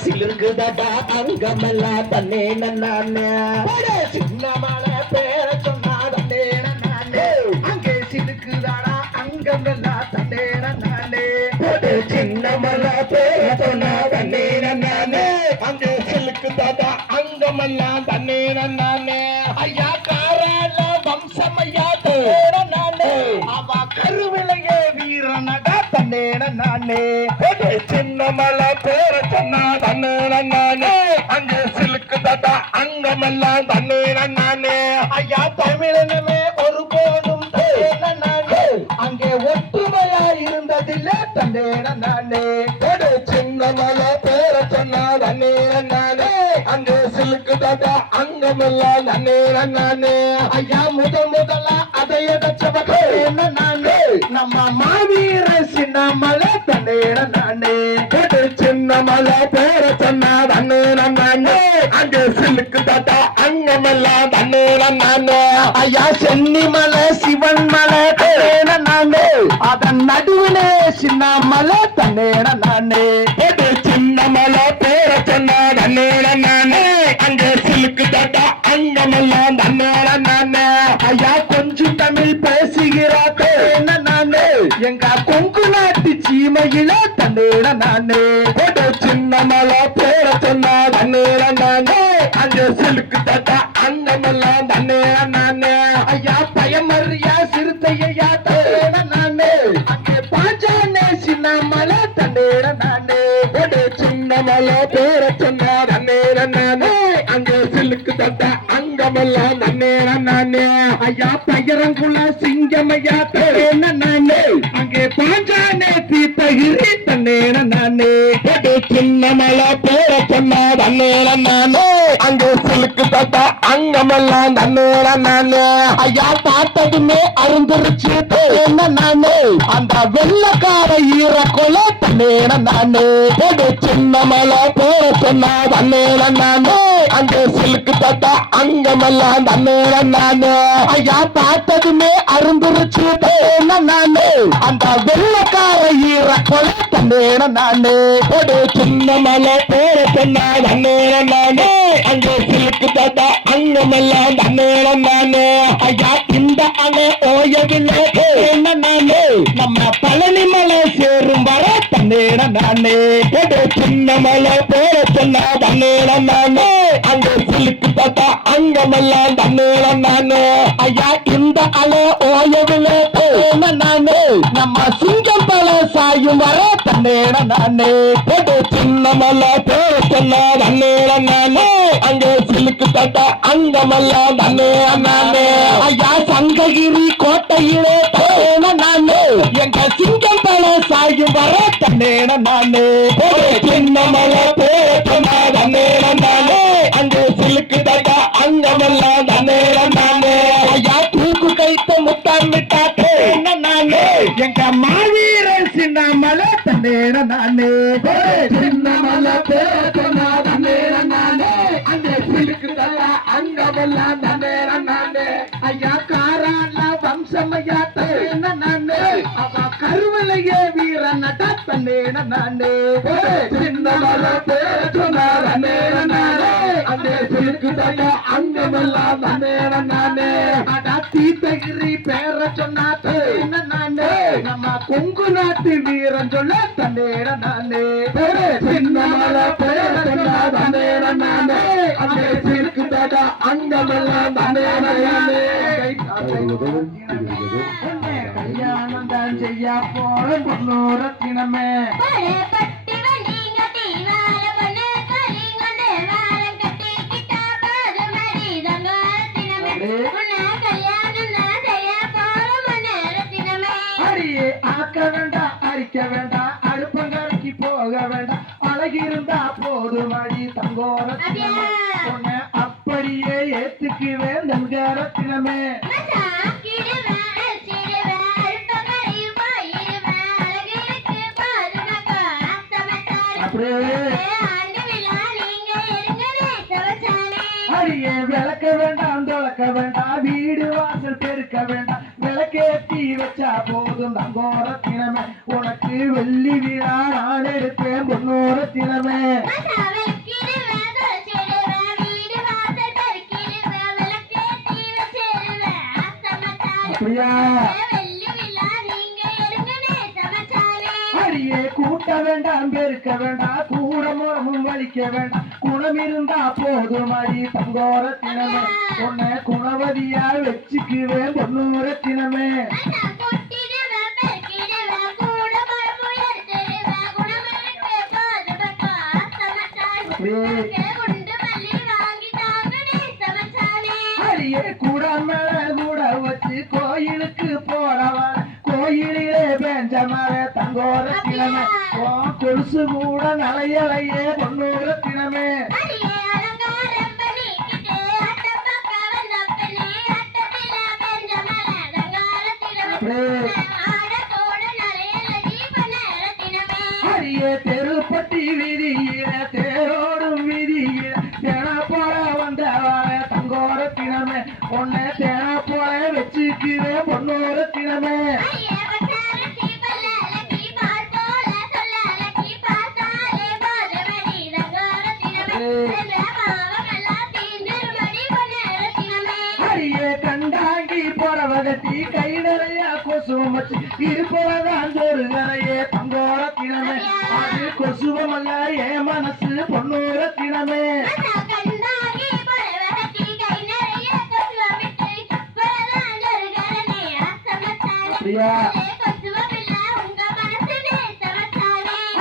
சிலுங்குதடா அங்கமல்லா தன்னே நானே சின்னமலை பேர சொன்னா தன்னே நானே அங்கே சிலுக்குதாடா அங்கமல்லா தன்னே நானே சின்னமலை பேர சொன்னா தன்னே நானே அங்கே சிலுக்குதாடா அங்கமல்லா தன்னே நானே ஐயா காரால வம்சமையா நானே அவ கருவிலையே வீரனடா தன்னே நானே சின்னமலை பேர சொன்னா தன்னே நானே அங்கே சிலுக்குதாடா அங்கமெல்லாம் தன்னே நானே ஐயா தமிழனமே ஒரு போதும் நானே அங்கே ஒற்றுமையா இருந்ததில்லை தன்னே நானே சின்னமலை பேர சொன்னா தன்னே நானே அங்கே சிலுக்குதாடா அங்கமெல்லாம் தன்னே நானே ஐயா முதலா அதை எதச்சவகே நானே நம்ம மாவீர சின்னமலை தன்னே நானே சின்னமலை பேர சொன்னா தன்னே நானே அங்கே சிலுக்குதாடா அங்கமெல்லாம் தன்னே நானே ஐயா சென்னிமலை சிவன் மலை தன்னே நானே அதன் நடுவிலே சின்னமலை தன்னே நானே சின்னமலை பேர சொன்னா தன்னே நானே அங்கே சிலுக்குதாடா அங்கமெல்லாம் தன்னே நானே ஐயா கொஞ்சம் தமிழ் பேசுகிறாத்தே நானே எங்க கொங்கு நாட்டு சீமையில தன்னேட நானே சின்னமலை பேர சொன்னா தன்னேட நானே அங்கே சிலுக்குதாடா அங்கமெல்லாம் தன்னேட நானே ஐயா பயமறியா சிறுத்தையா தன்னேட நானே அங்கே பாஞ்சானே சின்னமலை தன்னேட நானே சின்னமலை பேர சொன்னா தன்னேட நானே அங்கே சிலுக்குதாடா அங்கமெல்லாம் தன்னேட நானே ஐயா பயிரங்குள்ள சிங்கமையா தன்னேட நானே அங்கே பாஞ்சானே தீர்த்தகிரி தன்னேட நானே சின்னமலை பேர சொன்னா தன்னேட நானே அங்கே சிலுக்குதாடா அங்கமெல்லாம் தன்னேட நானே ஐயா பார்த்ததுமே அருந்துருச்சு நானே அந்த வெள்ளக்கார ஈர கொலை தன்னேட நானே சின்னமலை பேர சொன்னா தன்னேட நானே அங்கே சிலுக்குதாடா அங்கமெல்லாம் தன்னேட நானே ஐயா பார்த்ததுமே அருந்துருச்சு நானே அந்த வெள்ளக்கார ஈர கொலை தன்னேட நானே சின்னமலை பேர சொன்னா தன்னேட நானே அங்கே சிலுக்குதாடா அங்கமெல்லாம் தன்னேட நானே ஐயா இந்த அணை ஓயவில்லை நானே நம்ம பழனிமலை சேரும் வர தன்னேட நானே சின்னமலை பேர சொன்னா தன்னேட நானே அங்கே சிலுக்குதாடா அங்கமெல்லாம் தன்னேட நானே ஐயா இந்த அணை ஓயவில்லை நானே நம்ம சிங்கம் பல சாயும் வர தன்னேட நானே சின்னமலை பேர சொன்னா தன்னேட நானே அங்கே சிலுக்குதாடா அங்கமெல்லாம் தன்னேட நானே ஐயா சங்ககிரி கோட்டையிலே நானே எங்க சிங்கம் பல சாயும் வர தன்னேட நானே சின்னமலை பேர சொன்னா தன்னேட நானே அங்கே சிலுக்குதாடா அங்கமெல்லாம் தன்னேட நானே ஐயா தூக்கு கைத்த முத்தமிட்டா நானே எங்க மாவீர சின்னமலை தன்னேட நானே சின்னமலை பேர சொன்னா தன்னேட நானே அங்கே சிலுக்குதாடா அங்கமெல்லாம் தன்னேட நானே ஐயா காரால வம்சமையா தன்னேட நானே அவ கருவிலையே வீரனடா தன்னேட நானே சின்னமலை பேர சொன்னா தன்னேட நானே அங்கே சிலுக்குதாடா அங்கமெல்லாம் தன்னேட நானே அடா தீர்த்தகிரி பேர சொன்னா தன்னேட நானே நம்ம கொங்கு நாட்டு வீரன் சொல்ல தன்னேட நானே சின்னமலை பேர சொன்னா தன்னேட நானே அங்கே சிலுக்குதாடா அங்கமெல்லாம் தன்னேட நானே கல்யாணம் தான் செய்ய போற பொண்ணூரத்தினமே ஆக்க வேண்டாம் அரிக்க வேண்டாம் அடுப்பங்கரைக்கு போக வேண்டாம் அழகிருந்தா போதும் அடி தங்கோரத்தினமே அப்படியே ஏத்துக்குவேன் தங்கரத்தினமே அடியே விளக்க வேண்டாம் தொலைக்க வேண்டாம் வீடு வாசல் பெருக்க வேண்டாம் விளக்கேற்றி வச்சா போதும் தங்கோரத்தினமே உனக்கு வெள்ளி விழா நான் எடுப்பேன் பொன்னோரத்தினமே அப்படியா அடியே கூட்ட வேண்டாம் பெருக்க வேண்டாம் கூட முறமும் வலிக்க வேண்டாம் குணம் இருந்தா போதும் அடி தங்கோரத்தினமே உன்னை குணவதியா வச்சுக்குவேன் பொன்னோரத்தினமே அடியே கூட மேல கூட வச்சு கோயிலுக்கு போறவன் கோயிலிலே பெஞ்ச மழ தங்கோரத்தினமே கொலுசு கூட நலையலையே பொன்னோரத்தினமே அடியே தெருப்பட்டி வீதியில தேரோடும் வீதியில தேனா போல வந்தவாழ தங்கோரத்தினமே உன்னை தேனா போல வச்சுக்குவே பொன்னோரத்தினமே அடியே கண்டாங்கி போறவகட்டி கை நிறைய கொசுவம் வச்சு இருப்பவதான் ஜோருகரையே தங்கோரத்தினமே அது கொசுவம் அல்ல என் மனசு பொன்னோரத்தினமே அப்படியா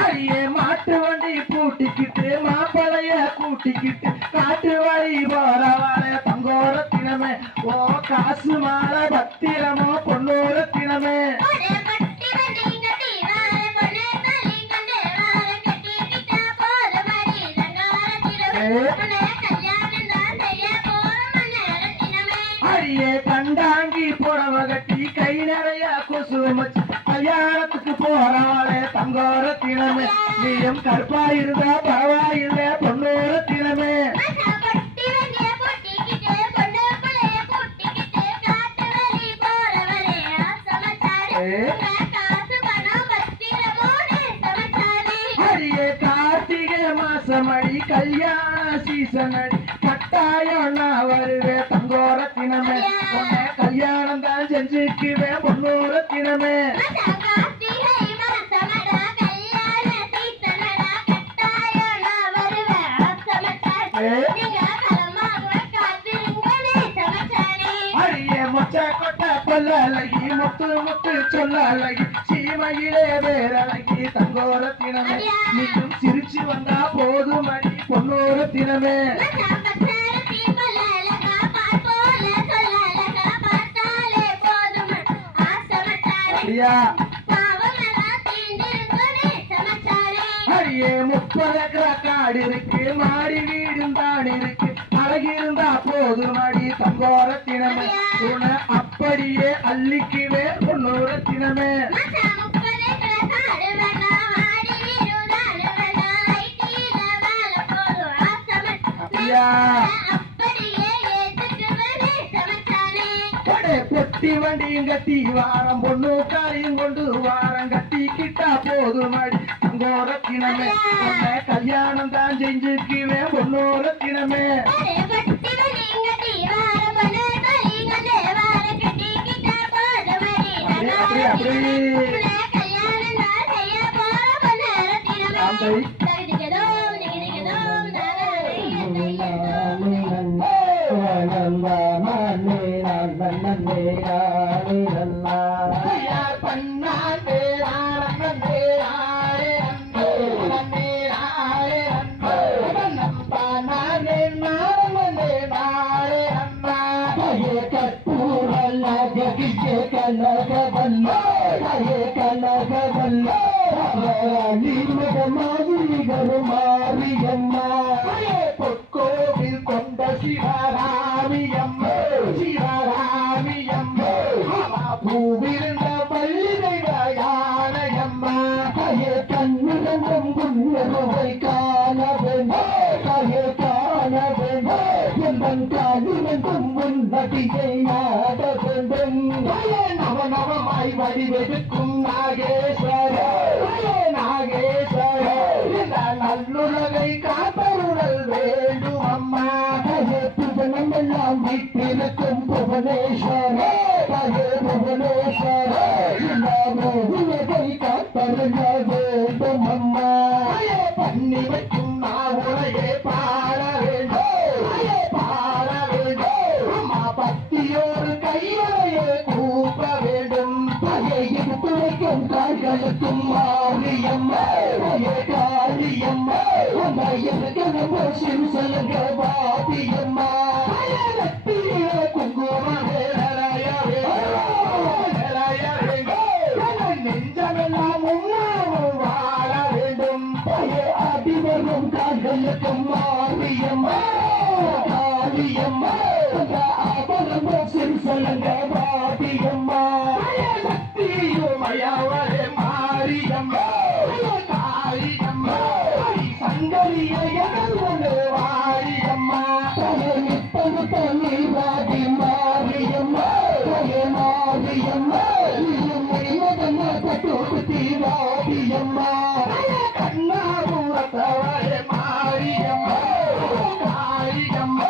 அடியே மாட்டு வண்டி பூட்டிக்கிட்டு மாப்பிளைய கூட்டிக்கிட்டு காட்டு வழி போறவாழ தங்கோரத்தினமே ஓ காசு மாலை பத்திரமோ பொன்னோரத்தினமே அடியே கண்டாங்கி புடவகட்டி கை நிறைய கொசுவம் வச்சு கல்யாணத்துக்கு போறவாளே தங்கோரத்தினமே நீயும் கருப்பா இருந்தா பரவாயில்ல பொன்னோரத்தினமே அடியே கார்த்திகை மாசமடி கல்யாண சீசன் அடி கட்டாயம் நான் வருவேன் தங்கோரத்தினமே உன்னை கல்யாணம் தான் செஞ்சுக்குவேன் பொன்னோரத்தினமே அடியே மொச்ச கொட்ட கொல்லழகி முத்து முத்து சொல்லழகி சீமையிலே வேறழகி தங்கோரத்தினமே நீயும் சிரிச்சு வந்தா போதும் அடி பொன்னோரத்தினமே அப்படியா அடியே 30 ஏக்கரா காடு இருக்கு மாடி வீடும் தான் இருக்கு அழகிருந்தா போதும் அடி தங்கோரத்தினமே உன அப்படியே அள்ளிக்குவே பொன்னோரத்தினமே அப்படியா பொட்டி வண்டியும் கட்டி வாரம் பொண்ணு காரியும் கொண்டு வாரம் கட்டிக்கிட்டா போதும் அடி தங்கோரத்தினமே உன்னை கல்யாணம் தான் செஞ்சுக்குவே பொன்னோரத்தினமே பொற்கோவில் கொண்ட சிவராமியம்மா சிவராமியம்மா பூவிருந்த பள்ளியானையம்மா கண்ணிரண்டும் குன்னவை காண வேண்டும் என் காலிரண்டும் முன்னடியை ஆட வேண்டும் நவநவமாய் வடிவெடுக்கும் நாகேஸ்வரே நாகேஸ்வரே இந்த நல்லுலகை காப்பருடல் வேண்டும் அம்மா புவனமெல்லாம் வீட்டிருக்கும் புவனேஸ்வரே புவனேஸ்வரே இந்த உலகை காப்பருட வேண்டும் அம்மா பண்ணி வைக்கும் நான் உலகே பாட வேண்டும் பாட வேண்டும் அம்மா பக்தியோடு கையலையே கூப்ப வேண்டும் இருப்பு வைக்கும் கால்களுக்கும் மாரியம்மா காளியம்மா எனக்கு சிறுசலங்க பாத்தியம்மா குங்குமம் நெஞ்சமெல்லாம் உண்ணாமல் வாழ வேண்டும் அடிவரும் கால்களுக்கும் மாரியம்மா காளியம்மா ஆபரண சிறுசலங்க பாத்தியம்மா சக்தியுமயவரே மாரியம்மா காளியம்மா சங்கரியை வாரியம்மா நிற்பது தண்ணி வாடி மாரியம்மா மாரியம்மா பட்டுத்தி வாரியம்மா கண்ணாபுரத்தவரே மாரியம்மா காளியம்மா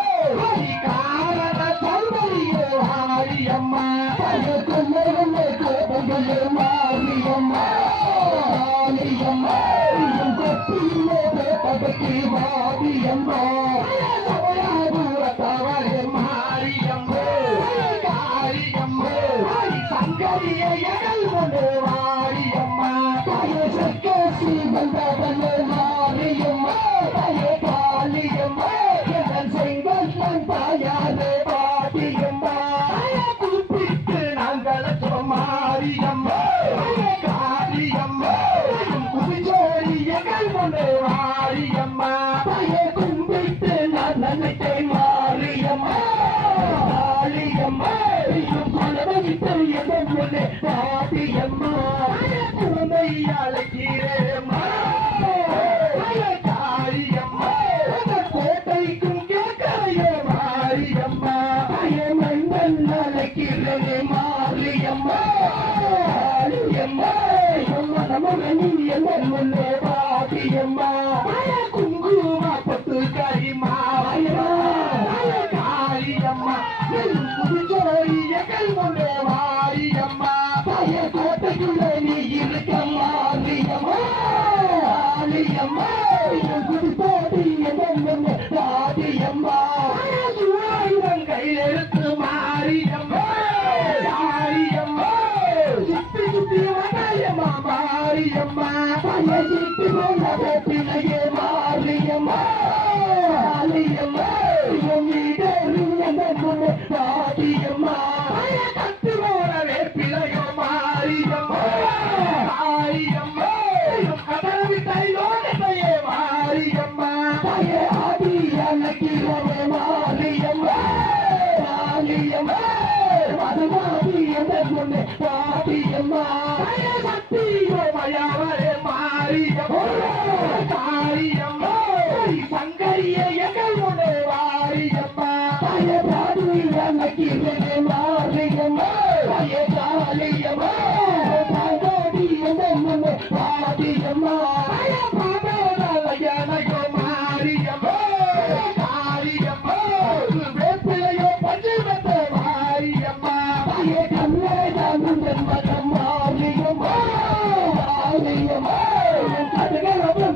காரண சௌந்தரிய வாரியம்மா மாரியம்மா பகத்தி வாரியம்மா தவறு மாரியம்மா காரியம்மா சங்கரியல் கொண்டு வாரியம்மா சக்கசி வந்தவன் மாரியம்மா காளியம்மா செங்கல் தாயாரே பாட்டியம்மா குறிப்பிட்டு நாங்கள் மாரியம்மா காளியம்மா குதிச்சோடி எங்கள் கொண்டு மாரியம்மா கும்பிட்டு நான் நினைத்தை மாரியம்மா காளியம்மா குலவகித்து எங்கள் கொண்டு பாட்டியம்மா குழந்தை அழைக்கிறேம்மா காளியம்மா கோட்டைக்கும் கேட்கலையே மாரியம்மா மன்னன் அழைக்கிறேன் மாரியம்மா காளியம்மா நமகனி எங்கள் முன்னே பாட்டியம்மா குங்கும பட்டு கரிமா காளியம்மா புதுச்சோரி எங்கள் முன்னே வாரியம்மா கோட்டைக்குள்ள நீ இருக்க மாரியம்மா காளியம்மா புதுச்சோரி எங்கள் முன்னே பாட்டியம்மா கையிலிருந்து மாரியம்மா காளியம்மா சுத்தி சுத்தி வந்தாயம்மா மாரியம்மா சிப்பி போல வேப்பிலையே மாரியம்மா காளியம்மா பாட்டியம்மா கத்து போல வேப்பிலையோ மாரியம்மா காளியம்மா கதவி தைலோடையே மாரியம்மா ஆடி அணைக்கிறவே மாரியம்மா காளியம்மா மதுமாதி என்ற முன்னே பாட்டியம்மா சக்தியோ மயாவரே மாரியம்மா காளியம்மா சங்கரிய எங்கள் முன்னே வாரியம்மா பாடி அணைக்கிறவே மாரியம்மா காளியம்மா பாடி எங்கள் முன்னே பாட்டியம்மா பாடலையோ மாரியம்மா காளியம்மா வேப்பிலையோ பஞ்சுமத்த மாரியம்மா கண்ணே மாரியம்மா காளியம்மா கடுகளவு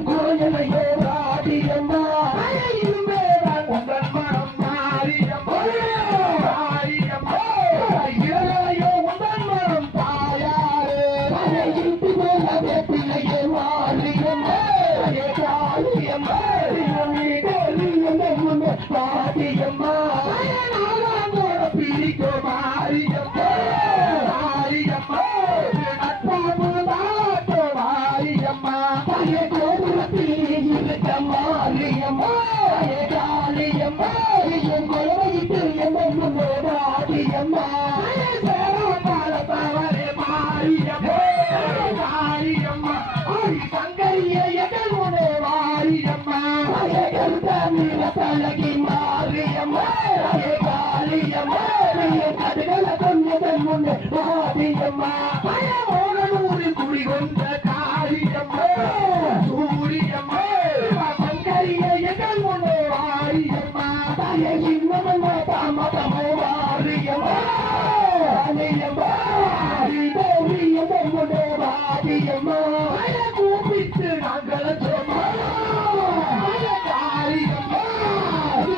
காளியம்மா மோகனூரில் குடிகொண்ட காளியம்மா சூரியம்மா சங்கரிய எங்கள் முன்னே வாரியம்மா தாயே சின்னமோ தாமதமோ வாரியம்மா காளியம்மா தேவி எங்கள் முன்னே வாரியம்மா கூப்பிட்டு நாங்கள் சொன்னா காளியம்மா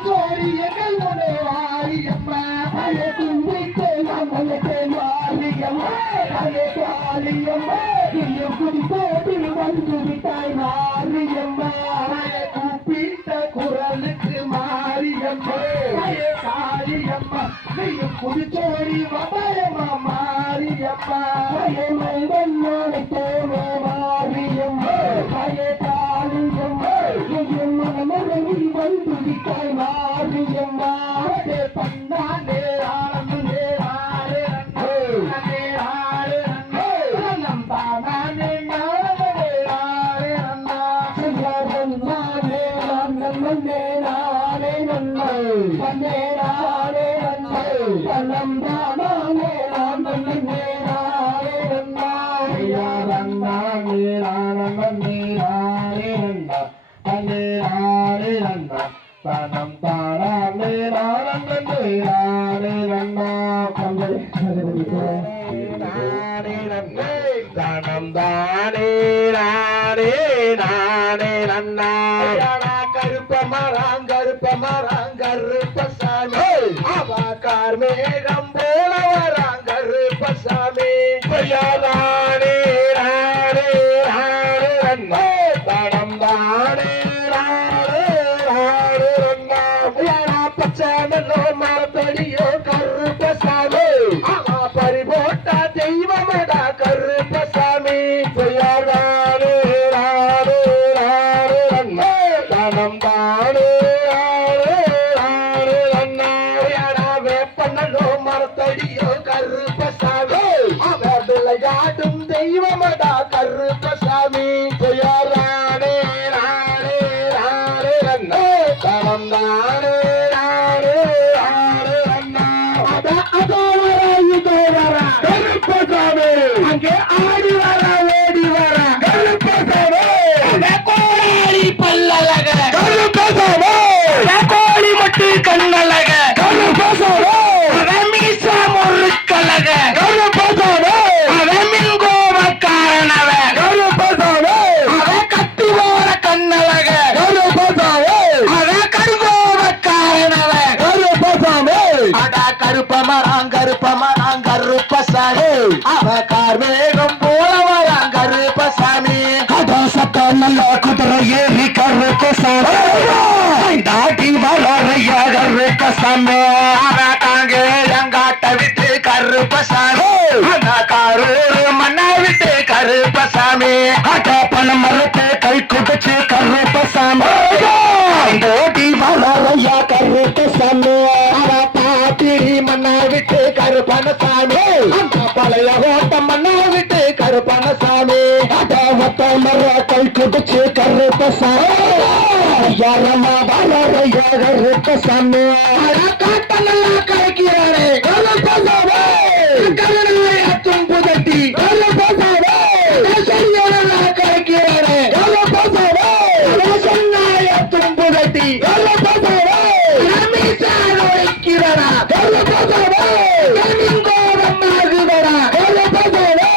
ஜோடி எங்கள் முன்னே வாரியம்மா கும்பிட்டு நாங்கள் வாரியம்மா காளியம்மா குடிப்போட்டு வந்து விட்டாய் மாரியம்மா கூப்பிட்ட குரலுக்கு மாரியம்மா காளியம்மா நீயும் குடிச்சோடி வபயமா மாரியம்மா மங்கோனே மாரியம்மா காளியம்மா நீயும் மனமரவி வந்து விட்டாய் மாரியம்மா பண்ணானே ஆனந்தே ஆரே அண்ணே ஆரே அண்ணே நம் தானே நானே ஆரே அண்ணா நானே நானே நானே நன்னே நன்னே நானே நன்னே நம் தானே நானே நானே நன்னா யாரண்ணா நீரானே நானே நன்னா நன்னே நானே நன்னா தனம் தானே நானே நானே நன்னா நானே நன்னே தனம் தானே நானே நானே நன்னா கருப்ப மராங்கருப்பசாமி அவகார் மேகம் போல வராங்கருப்பசாமி நானே நானே நானே நன்னா தனம் தானே நானே நானே நன்னா பச்சனோ மாத்தடியோ கருப்பசாமி அவ பரிபோட்ட தெய்வமடா கருப்பசாமி நானே நானே நானே நன்னா தனம் தானே நானே நானே நன்னா வேப்பனோ மரத்தடியோ கருப்பசாமி அவ விளையாடும் தெய்வமடா கருப்பசாமி நானே நானே நானே நன்னா தனம் தானே நானே நானே நன்னா அதோ வர கருப்பசாமி அங்கே ஆடி வர ஓடி வர கருப்பசாமி கோடி பல்லழக கருப்பசாமி கோடி மட்டு கண்ணழக கருப்பசாமி மீச முறுக்கழக கருப்பசாமி மின்கோபக்காரனவ கருப்பசாமி கட்டி போற கண்ணழக கருப்பசாமி கருங்கோபக்காரனவ கருப்பசாமி கருப்பமராங்கருப்பசாமி அவ கார்மேகம் போல வராங்கருப்பசாமி நல்ல குதிரை ஏறி கருப்பசாமி தாட்டி வரையா கருப்பசாமி அவ தாங்க எங்காட்ட விட்டு கருப்பசாமி காரூர் மண்ணா விட்டு கருப்பசாமி பணம் மறுத்து கை குடிச்சு கருப்பசாமி ஓட்டி வரையா கருப்பசாமி பாத்திரி மண்ணா விட்டு கருப்பணசாமி பழைய ஓட்டம் மண்ணா விட்டு கருப்பணசாமி மர கை குடிச்சு கருப்பசாமி யாரம்மா வரையா கருப்பசாமி காட்ட நல்லா கரைக்கிறாரே கருப்பசாமி கருணையாற்றும் புதட்டி கருப்பசாமி நல்லா கரைக்கிறாரே கருப்பசாமி சொன்னாயாற்றும் புதட்டி கருப்பசாமி வைக்கிறடா கருப்பசாமிங்கோரமாகுதடா கருப்பசாமி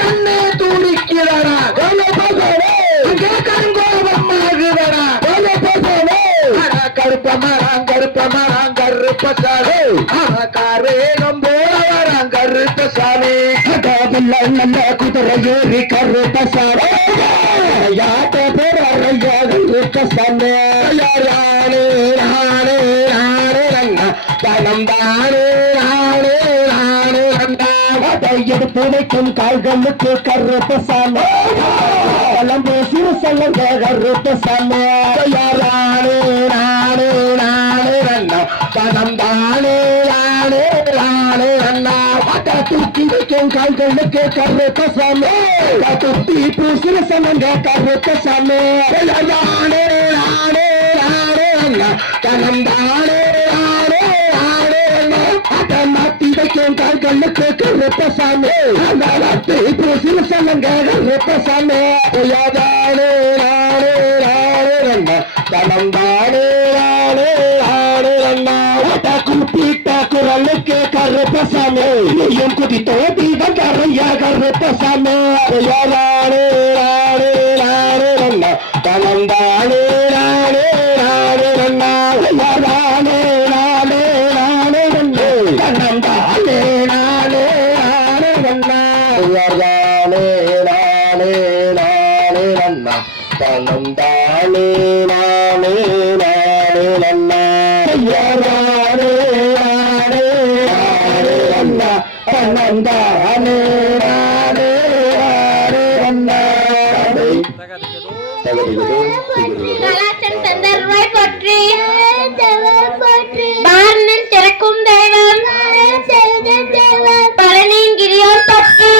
கண்ணே துடிக்கிறடா கருப்பசாமி கருங்கோபமாகுதடா கருப்பசாமி கருப்பமராங்கருப்பசாமி காரேகம் போல வராங்கருப்பசாமி நல்ல குதிரை ஏறி கருப்பசாமி யாத்த பேரையா கருப்பசாமி யாரே நானே நானே நன்னா தனம் தானே நானே நானே நன்னா எடுத்து வைக்கும் கால்களுக்கு கருப்பசாமி கலம்பு சிறுசலங்க கருப்பசாமி யாரே நானே நானே நன்னா தனம் தானே நானே நானே நன்னா தூக்கி வைக்கும் கால்களுக்கு கருப்பசாமி தொட்டி பூசிறு சமங்க கருப்பசாமி நானே நானே நானே தனம் தானே நானே நானே மாட்டி வைக்கும் கால்களுக்கு கருப்பசாமி அந்த பூசில் சொல்லுங்க கருப்பசாமி யாதானே நானே நானே ரண்ணா தனம் தானே நானே நானே ரண்ணா கூப்பிட்ட குரலுக்கு கருப்பசாமி நீயும் குதித்தோ தீபம் கரையா கருப்பசாமி யாதானே நானே நானே ரண்ணா தனம் தானே நானே நானே ரண்ணா யாதானே நானே நானே ரண்ணா தனம் தானே நானே நானே ரண்ணா யாதானே நானே நானே ரண்ணா தனம் தானே நானே நானே ரண்ணா யாதானே நானே நானே ரண்ணா தனம் தானே நானே நானே ரண்ணா கலாச்சன் தந்தர்வாய் போற்றி பாரனில் திறக்கும் தெய்வம் பழனியின் கிரியோர் போற்றி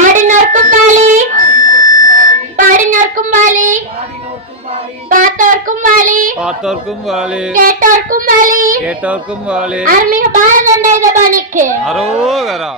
ஆடினோர்க்கும் பாலி பாடினோர்க்கும் பாலி பார்த்தோர்க்கும் பாலி பார்த்தோர்க்கும் வாழி கேட்டோர்க்கும் பாலி கேட்டோர்க்கும் வாழி அருமிக பாரதண்டை பணிக்கு அரோகரா